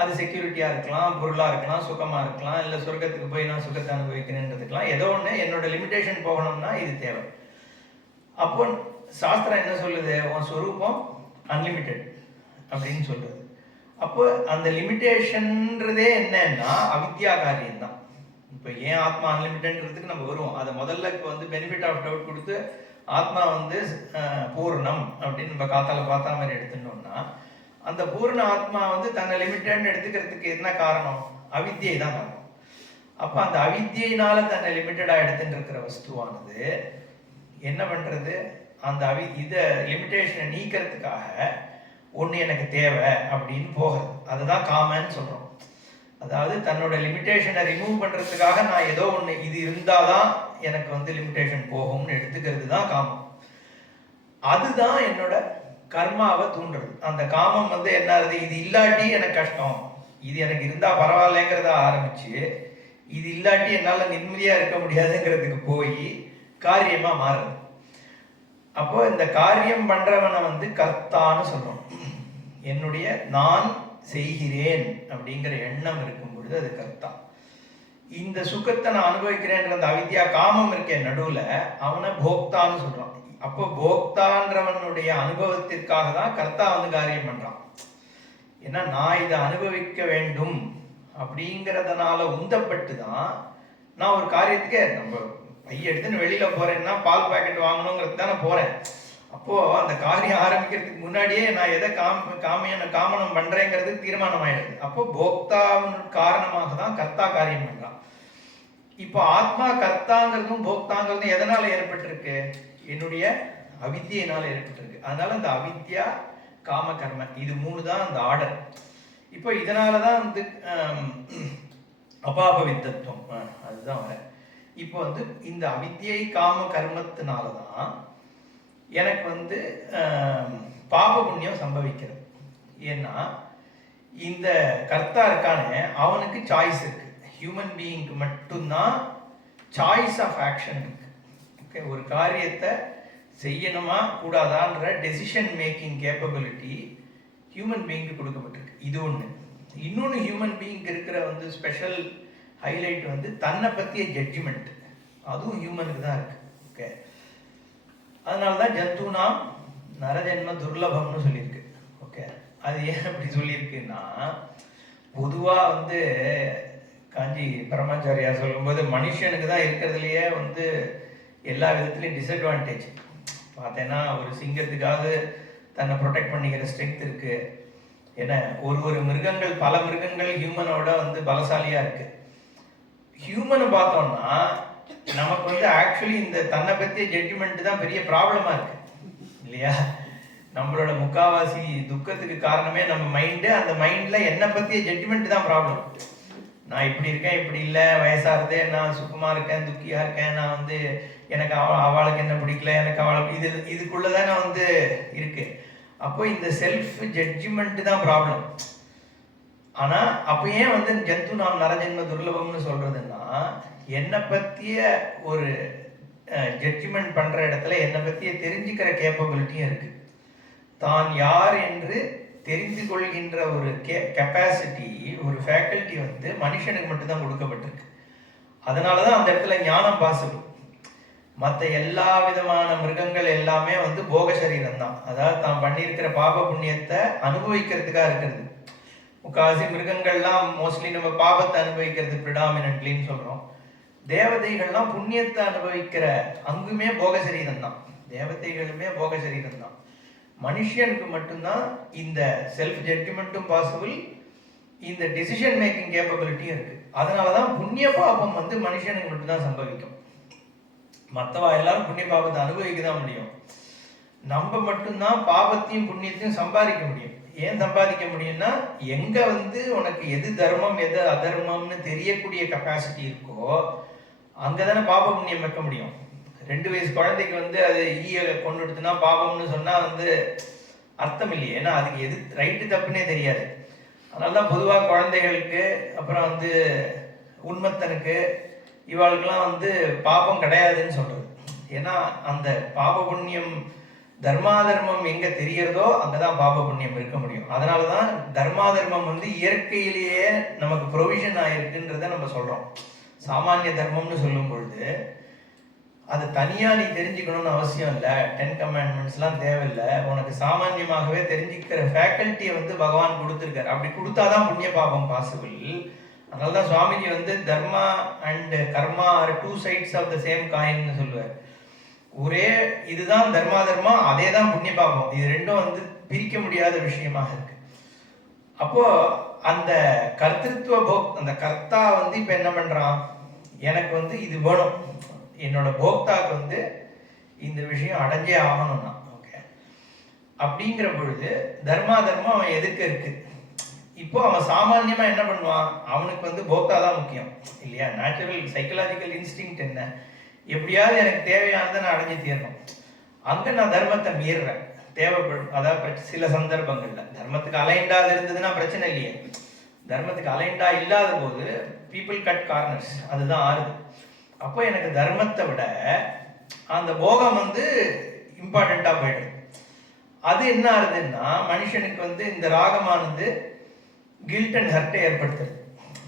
அது செக்யூரிட்டியாக இருக்கலாம், பொருளாக இருக்கலாம், சுகமாக இருக்கலாம், இல்லை சொர்க்கத்துக்கு போய் நான் சுகத்தை அனுபவிக்கிறேன்றதுக்கெல்லாம் ஏதோ ஒன்று என்னோட லிமிட்டேஷன் போகணும்னா இது தேவை. அப்போ சாஸ்திரம் என்ன சொல்லுது, உன் ஸ்வரூபம் அன்லிமிட்டெட் அப்படின்னு சொல்றது. அப்போ அந்த லிமிட்டேஷன்ன்றதே என்னன்னா அவித்யா காரியம் தான். இப்போ ஏன் ஆத்மா அன்லிமிட்டெட்ன்றதுக்கு நம்ம வருவோம். அதை முதல்ல இப்போ வந்து பெனிஃபிட் ஆஃப் டவுட் கொடுத்து ஆத்மா வந்து பூர்ணம் அப்படின்னு நம்ம காத்தால பார்த்தா மாதிரி எடுத்துட்டோம்னா அந்த பூர்ண ஆத்மா வந்து தன்னை லிமிட்டட்னு எடுத்துக்கிறதுக்கு என்ன காரணம், அவித்யை தான் காரணம். அப்போ அந்த அவித்யினால தன்னை லிமிட்டடா எடுத்துட்டு இருக்கிற வஸ்துவானது என்ன பண்றது, அந்த இதை லிமிட்டேஷனை நீக்கிறதுக்காக ஒன்று எனக்கு தேவை அப்படின்னு போகிறது. அதுதான் காமன்னு சொல்கிறோம். அதாவது தன்னோட லிமிட்டேஷனை ரிமூவ் பண்ணுறதுக்காக நான் ஏதோ ஒன்று இது இருந்தாதான் எனக்கு வந்து லிமிட்டேஷன் போகும்னு எடுத்துக்கிறது தான் காமம். அதுதான் என்னோட கர்மாவை தூண்டுறது. அந்த காமம் வந்து என்ன ஆகுது, இது இல்லாட்டி எனக்கு கஷ்டம், இது எனக்கு இருந்தால் பரவாயில்லைங்கிறத ஆரம்பிச்சு இது இல்லாட்டி என்னால் நிம்மதியாக இருக்க முடியாதுங்கிறதுக்கு போய் காரியமாக மாறுது. அப்போ இந்த காரியம் பண்றவனை வந்து கர்த்தான்னு சொல்றோம். என்னுடைய நான் செய்கிறேன் அப்படிங்கிற எண்ணம் இருக்கும் பொழுது அது கர்த்தா. இந்த சுகத்தை நான் அனுபவிக்கிறேன்ற அந்த அவித்யா காமம் இருக்கேன் நடுவுல, அவனை போக்தான்னு சொல்றான். அப்போ போக்தான்றவனுடைய அனுபவத்திற்காக தான் கர்த்தா வந்து காரியம் பண்றான். ஏன்னா நான் இதை அனுபவிக்க வேண்டும் அப்படிங்கிறதுனால உந்தப்பட்டு தான் நான் ஒரு காரியத்துக்கே, நம்ம பைய எடுத்துன்னு வெளியில போறேன்னா பால் பாக்கெட் வாங்கணுங்கிறது தானே போறேன். அப்போ அந்த காரியம் ஆரம்பிக்கிறதுக்கு முன்னாடியே நான் எதை காமனம் பண்றேங்கிறது தீர்மானம் ஆயிடுது. அப்போ போக்தாவின் காரணமாக தான் கர்த்தா காரியம் பண்றான். இப்போ ஆத்மா கர்த்தாங்கிறதும் போக்தாங்கிறதும் எதனால ஏற்பட்டிருக்கு, என்னுடைய அவித்யினால ஏற்பட்டிருக்கு. அதனால அந்த அவித்யா காம கர்ம இது மூணு தான் அந்த ஆர்டர். இப்போ இதனாலதான் வந்து அபாபவித்தத்துவம் அதுதான் வர. இப்போ வந்து இந்த அவித்யை காம கர்மத்தினாலதான் எனக்கு வந்து பாப புண்ணியம் சம்பவிக்கிறது. ஏன்னா இந்த கர்த்தா இருக்கானே அவனுக்கு சாய்ஸ் இருக்கு. ஹியூமன் பீயிங்க்கு மட்டும்தான் சாய்ஸ் ஆஃப் ஆக்ஷன் இருக்கு. ஓகே, ஒரு காரியத்தை செய்யணுமா கூடாதான்ற டெசிஷன் மேக்கிங் கேப்பபிலிட்டி ஹியூமன் பீயிங்க்கு கொடுக்கப்பட்டிருக்கு. இது ஒன்று. இன்னொன்று ஹியூமன் பீயிங்க்கு இருக்கிற வந்து ஸ்பெஷல் ஹைலைட் வந்து தன்னை பற்றிய ஜட்ஜ்மெண்ட், அதுவும் ஹியூமனுக்கு தான் இருக்கு. ஓகே, அதனாலதான் ஜந்துனாம் நரஜன்ம துர்லபம்னு சொல்லியிருக்கு. ஓகே, அது ஏன் அப்படி சொல்லியிருக்குன்னா பொதுவாக வந்து காஞ்சி பரமாச்சாரியா சொல்லும்போது மனுஷனுக்கு தான் இருக்கிறதுலையே வந்து எல்லா விதத்துலையும் டிஸ்அட்வான்டேஜ். பார்த்தேன்னா ஒரு சிங்கத்துக்காவது தன்னை ப்ரொடெக்ட் பண்ணிக்கிற ஸ்ட்ரென்த் இருக்கு. ஏன்னா ஒரு மிருகங்கள் பல மிருகங்கள் ஹியூமனோட வந்து பலசாலியா இருக்கு. ஹியூமனை பார்த்தோம்னா நமக்கு வந்து ஆக்சுவலி இந்த தன்னை பற்றிய ஜட்ஜ்மெண்ட் தான் பெரிய ப்ராப்ளமா இருக்கு இல்லையா. நம்மளோட முக்காவாசி துக்கத்துக்கு காரணமே நம்ம மைண்டு. அந்த மைண்ட்ல என்னை பற்றிய ஜட்ஜ்மெண்ட் தான் ப்ராப்ளம். நான் இப்படி இருக்கேன், இப்படி இல்லை, வயசாகுது, நான் சுகமா இருக்கேன், துக்கியா இருக்கேன், நான் வந்து எனக்கு அவளுக்கு என்ன பிடிக்கல, எனக்கு அவளுக்கு இதுக்குள்ளதான் நான் வந்து இருக்கு. அப்போ இந்த செல்ஃப் ஜட்ஜ்மெண்ட் தான் ப்ராப்ளம். ஆனா அப்ப ஏன் வந்து ஜந்து நாம் நரஜென்ம துர்லபம்னு சொல்றதுன்னா என்னை பற்றிய ஒரு ஜட்ஜ்மெண்ட் பண்ணுற இடத்துல என்னை பற்றிய தெரிஞ்சுக்கிற கேப்பபிலிட்டியும் இருக்குது. தான் யார் என்று தெரிந்து கொள்கின்ற ஒரு கெப்பாசிட்டி, ஒரு ஃபேக்கல்ட்டி வந்து மனுஷனுக்கு மட்டும்தான் கொடுக்கப்பட்டிருக்கு. அதனால தான் அந்த இடத்துல ஞானம் பாசிபிள். மற்ற எல்லா விதமான மிருகங்கள் எல்லாமே வந்து போக சரீரம் தான். அதாவது தான் பண்ணியிருக்கிற பாப புண்ணியத்தை அனுபவிக்கிறதுக்காக இருக்கிறது. முக்காசி மிருகங்கள்லாம் மோஸ்ட்லி நம்ம பாபத்தை அனுபவிக்கிறது ப்ரிடாமினன்ட்லின்னு சொல்கிறோம். தேவதைகள்லாம் புண்ணியத்தை அனுபவிக்கிற அங்குமே போக சரீரம் தான். தேவதைகளுமே போக சரீரம் தான். மனுஷனுக்கு மட்டும்தான் இந்த செல்ஃப் ஜட்ஜ்மெண்ட்டும் பாசிபிள், இந்த டிசிஷன் மேக்கிங் கேப்பபிலிட்டியும் இருக்குது. அதனால தான் புண்ணிய பாபம் வந்து மனுஷனுக்கு மட்டும்தான் சம்பவிக்கும். மற்றவா எல்லாரும் புண்ணிய பாபத்தை அனுபவிக்க தான் முடியும். நம்ம மட்டும்தான் பாபத்தையும் புண்ணியத்தையும் சம்பாதிக்க முடியும். ஏன் சம்பாதிக்க முடியும்னா, எங்க வந்து உனக்கு எது தர்மம் எது அதர்மம்னு தெரியக்கூடிய கெப்பாசிட்டி இருக்கோ அங்கதானே பாப புண்ணியம் வைக்க முடியும். 2 வயசு குழந்தைக்கு வந்து அது ஈய கொண்டு எடுத்துனா பாபம்னு சொன்னா வந்து அர்த்தம் இல்லையே. ஏன்னா அதுக்கு எது ரைட்டு தப்புன்னே தெரியாது. அதனாலதான் பொதுவாக குழந்தைகளுக்கு, அப்புறம் வந்து உண்மத்தனுக்கு, இவாளுக்கெல்லாம் வந்து பாபம் கிடையாதுன்னு சொல்றது. ஏன்னா அந்த பாப புண்ணியம் தர்மாதர்மம் எங்க தெரியறதோ அங்கதான் பாப புண்ணியம் இருக்க முடியும். அதனாலதான் தர்மாதர்மம் வந்து இயற்கையிலேயே நமக்கு ப்ரொவிஷன் ஆயிருக்குன்றத நம்ம சொல்றோம். சாமானிய தர்மம்னு சொல்லும் பொழுது அது தனியா நீ தெரிஞ்சுக்கணும்னு அவசியம் இல்லை. 10 கமாண்ட்மெண்ட்ஸ்லாம் தேவையில்லை. உனக்கு சாமான்யமாகவே தெரிஞ்சுக்கிற ஃபேக்கல்ட்டியை வந்து பகவான் கொடுத்துருக்காரு. அப்படி கொடுத்தாதான் புண்ணிய பாபம் பாசிபிள். அதனாலதான் சுவாமிஜி வந்து dharma and karma are 2 sides of the same காயின்னு சொல்லுவார். ஒரே இதுதான் தர்மா தர்மம், அதே தான் புண்ணிய பாபம். இது ரெண்டும் வந்து பிரிக்க முடியாத விஷயமாக இருக்கு. அப்போ அந்த கர்த்திருவ அந்த கர்த்தா வந்து இப்ப என்ன பண்றான், எனக்கு வந்து இது வேணும், என்னோட போக்தாக்கு வந்து இந்த விஷயம் அடைஞ்சே ஆகணும்னா ஓகே அப்படிங்கிற பொழுது தர்மா தர்மம் அவன் எதுக்கு இருக்கு. இப்போ அவன் சாமான்யமா என்ன பண்ணுவான், அவனுக்கு வந்து போக்தா தான் முக்கியம் இல்லையா. நேச்சுரல் சைக்கலாஜிக்கல் இன்ஸ்டிங் என்ன, எப்படியாவது எனக்கு தேவையானதை நான் அடைஞ்சு தீரணும். அங்க நான் தர்மத்தை மீறுறேன் தேவைப்படும். அதாவது சில சந்தர்ப்பங்கள்ல தர்மத்துக்கு அலைண்டாது இருந்ததுன்னா பிரச்சனை இல்லையே. தர்மத்துக்கு அலைண்டா இல்லாத போது பீப்புள் கட் கார்னர்ஸ், அதுதான் ஆறுது. அப்போ எனக்கு தர்மத்தை விட அந்த போகம் வந்து இம்பார்ட்டண்டா போயிடுது. அது என்ன ஆகுதுன்னா மனுஷனுக்கு வந்து இந்த ராகமானது கில்ட் அண்ட் ஹர்ட்டை ஏற்படுத்துது.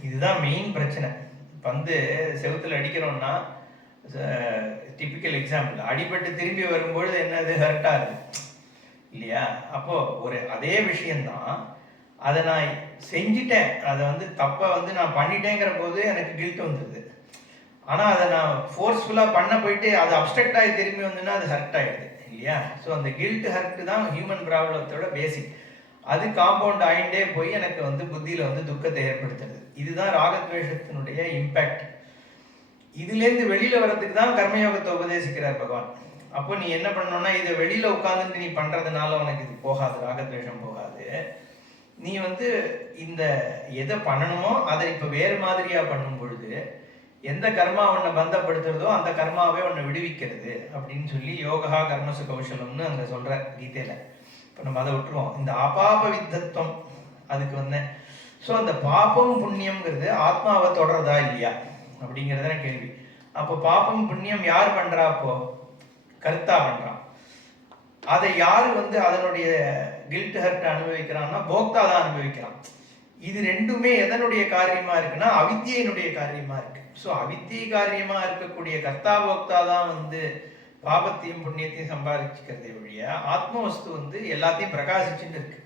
இதுதான் மெயின் பிரச்சனை. வந்து செவுத்துல அடிக்கிறோம்னா டிபிக்கல் எக்ஸாம்பிள், அடிபட்டு திரும்பி வரும்பொழுது என்னது ஹர்ட் ஆகுது இல்லையா. அப்போ ஒரு அதே விஷயம்தான், அதை நான் செஞ்சிட்டேன், அதை வந்து தப்பை வந்து நான் பண்ணிட்டேங்கிற போது எனக்கு கில்ட் வந்துடுது. ஆனால் அதை நான் ஃபோர்ஸ்ஃபுல்லாக பண்ண போயிட்டு அது அப்ஸ்ட்ரக்ட் ஆகி திரும்பி வந்துன்னா அது ஹர்ட் ஆகிடுது இல்லையா. ஸோ அந்த கில்ட் ஹர்ட் தான் ஹியூமன் ப்ராப்ளத்தோட பேசிக். அது காம்பவுண்ட் ஆகிட்டே போய் எனக்கு வந்து புத்தியில் வந்து துக்கத்தை ஏற்படுத்துறது. இதுதான் ராகத்வேஷத்தினுடைய இம்பேக்ட். இதுலேருந்து வெளியில் வர்றதுக்கு தான் கர்மயோகத்தை உபதேசிக்கிறார் பகவான். அப்போ நீ என்ன பண்ணணும்னா, இதை வெளியில் உட்காந்துட்டு நீ பண்ணுறதுனால உனக்கு இது போகாது, ராகத்வேஷம் போகாது. நீ வந்து இந்த எதை பண்ணணுமோ அதை இப்போ வேறு மாதிரியாக பண்ணும் பொழுது எந்த கர்மா உன்னை பந்தப்படுத்துறதோ அந்த கர்மாவே உன்னை விடுவிக்கிறது அப்படின்னு சொல்லி யோகா கர்மசு கௌசலம்னு அங்கே சொல்கிற கீதையில். இப்போ நம்ம அதை விட்டுருவோம். இந்த அபாப வித்தத்துவம் அதுக்கு வந்தேன். ஸோ அந்த பாபம் புண்ணியம்ங்கிறது ஆத்மாவை தொடர்றதா இல்லையா அப்படிங்கிறத கேள்வி. அப்போ பாபம் புண்ணியம் யார் பண்றா, அப்போ கர்த்தா பண்றான். அதை யாரு வந்து அதனுடைய கில்ட் ஹர்ட் அனுபவிக்கிறான்னா போக்தா தான் அனுபவிக்கிறான். இது ரெண்டுமே எதனுடைய காரியமா இருக்குன்னா அவித்தியினுடைய காரியமா இருக்கு. ஸோ அவித்தியை காரியமா இருக்கக்கூடிய கர்த்தா போக்தா தான் வந்து பாபத்தையும் புண்ணியத்தையும் சம்பாதிச்சுக்கிறதே ஒழிய ஆத்ம வஸ்து வந்து எல்லாத்தையும் பிரகாசிச்சுட்டு இருக்கு.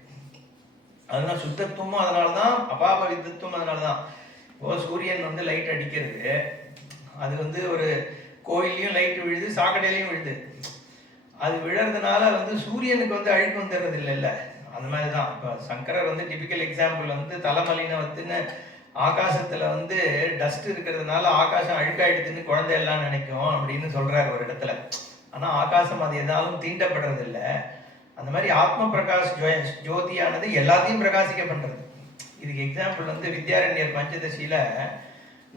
அதுதான் சுத்தத்துவமும் அதனாலதான், அபாப வித்தத்துவம் அதனாலதான். இப்போ சூரியன் வந்து லைட் அடிக்கிறது, அது வந்து ஒரு கோயிலையும் லைட் விழுது, சாக்கடையிலையும் விழுது. அது விழறதுனால வந்து சூரியனுக்கு வந்து அழுக்கு வந்துடுறது இல்லைல்ல. அந்த மாதிரி தான் இப்போ சங்கரர் வந்து டிபிக்கல் எக்ஸாம்பிள் வந்து தலைமலின வந்துன்னு ஆகாசத்துல வந்து டஸ்ட் இருக்கிறதுனால ஆகாசம் அழுக்காயிடுதுன்னு குழந்தை எல்லாம் நினைக்கும் அப்படின்னு சொல்றாரு ஒரு இடத்துல. ஆனா ஆகாசம் அது எதாலும் தீண்டப்படுறது இல்லை. அந்த மாதிரி ஆத்ம பிரகாஷ் ஜோதியானது எல்லாத்தையும் பிரகாசிக்க பண்றது. இதுக்கு எக்ஸாம்பிள் வந்து வித்யாரண்யர் பஞ்சதசியில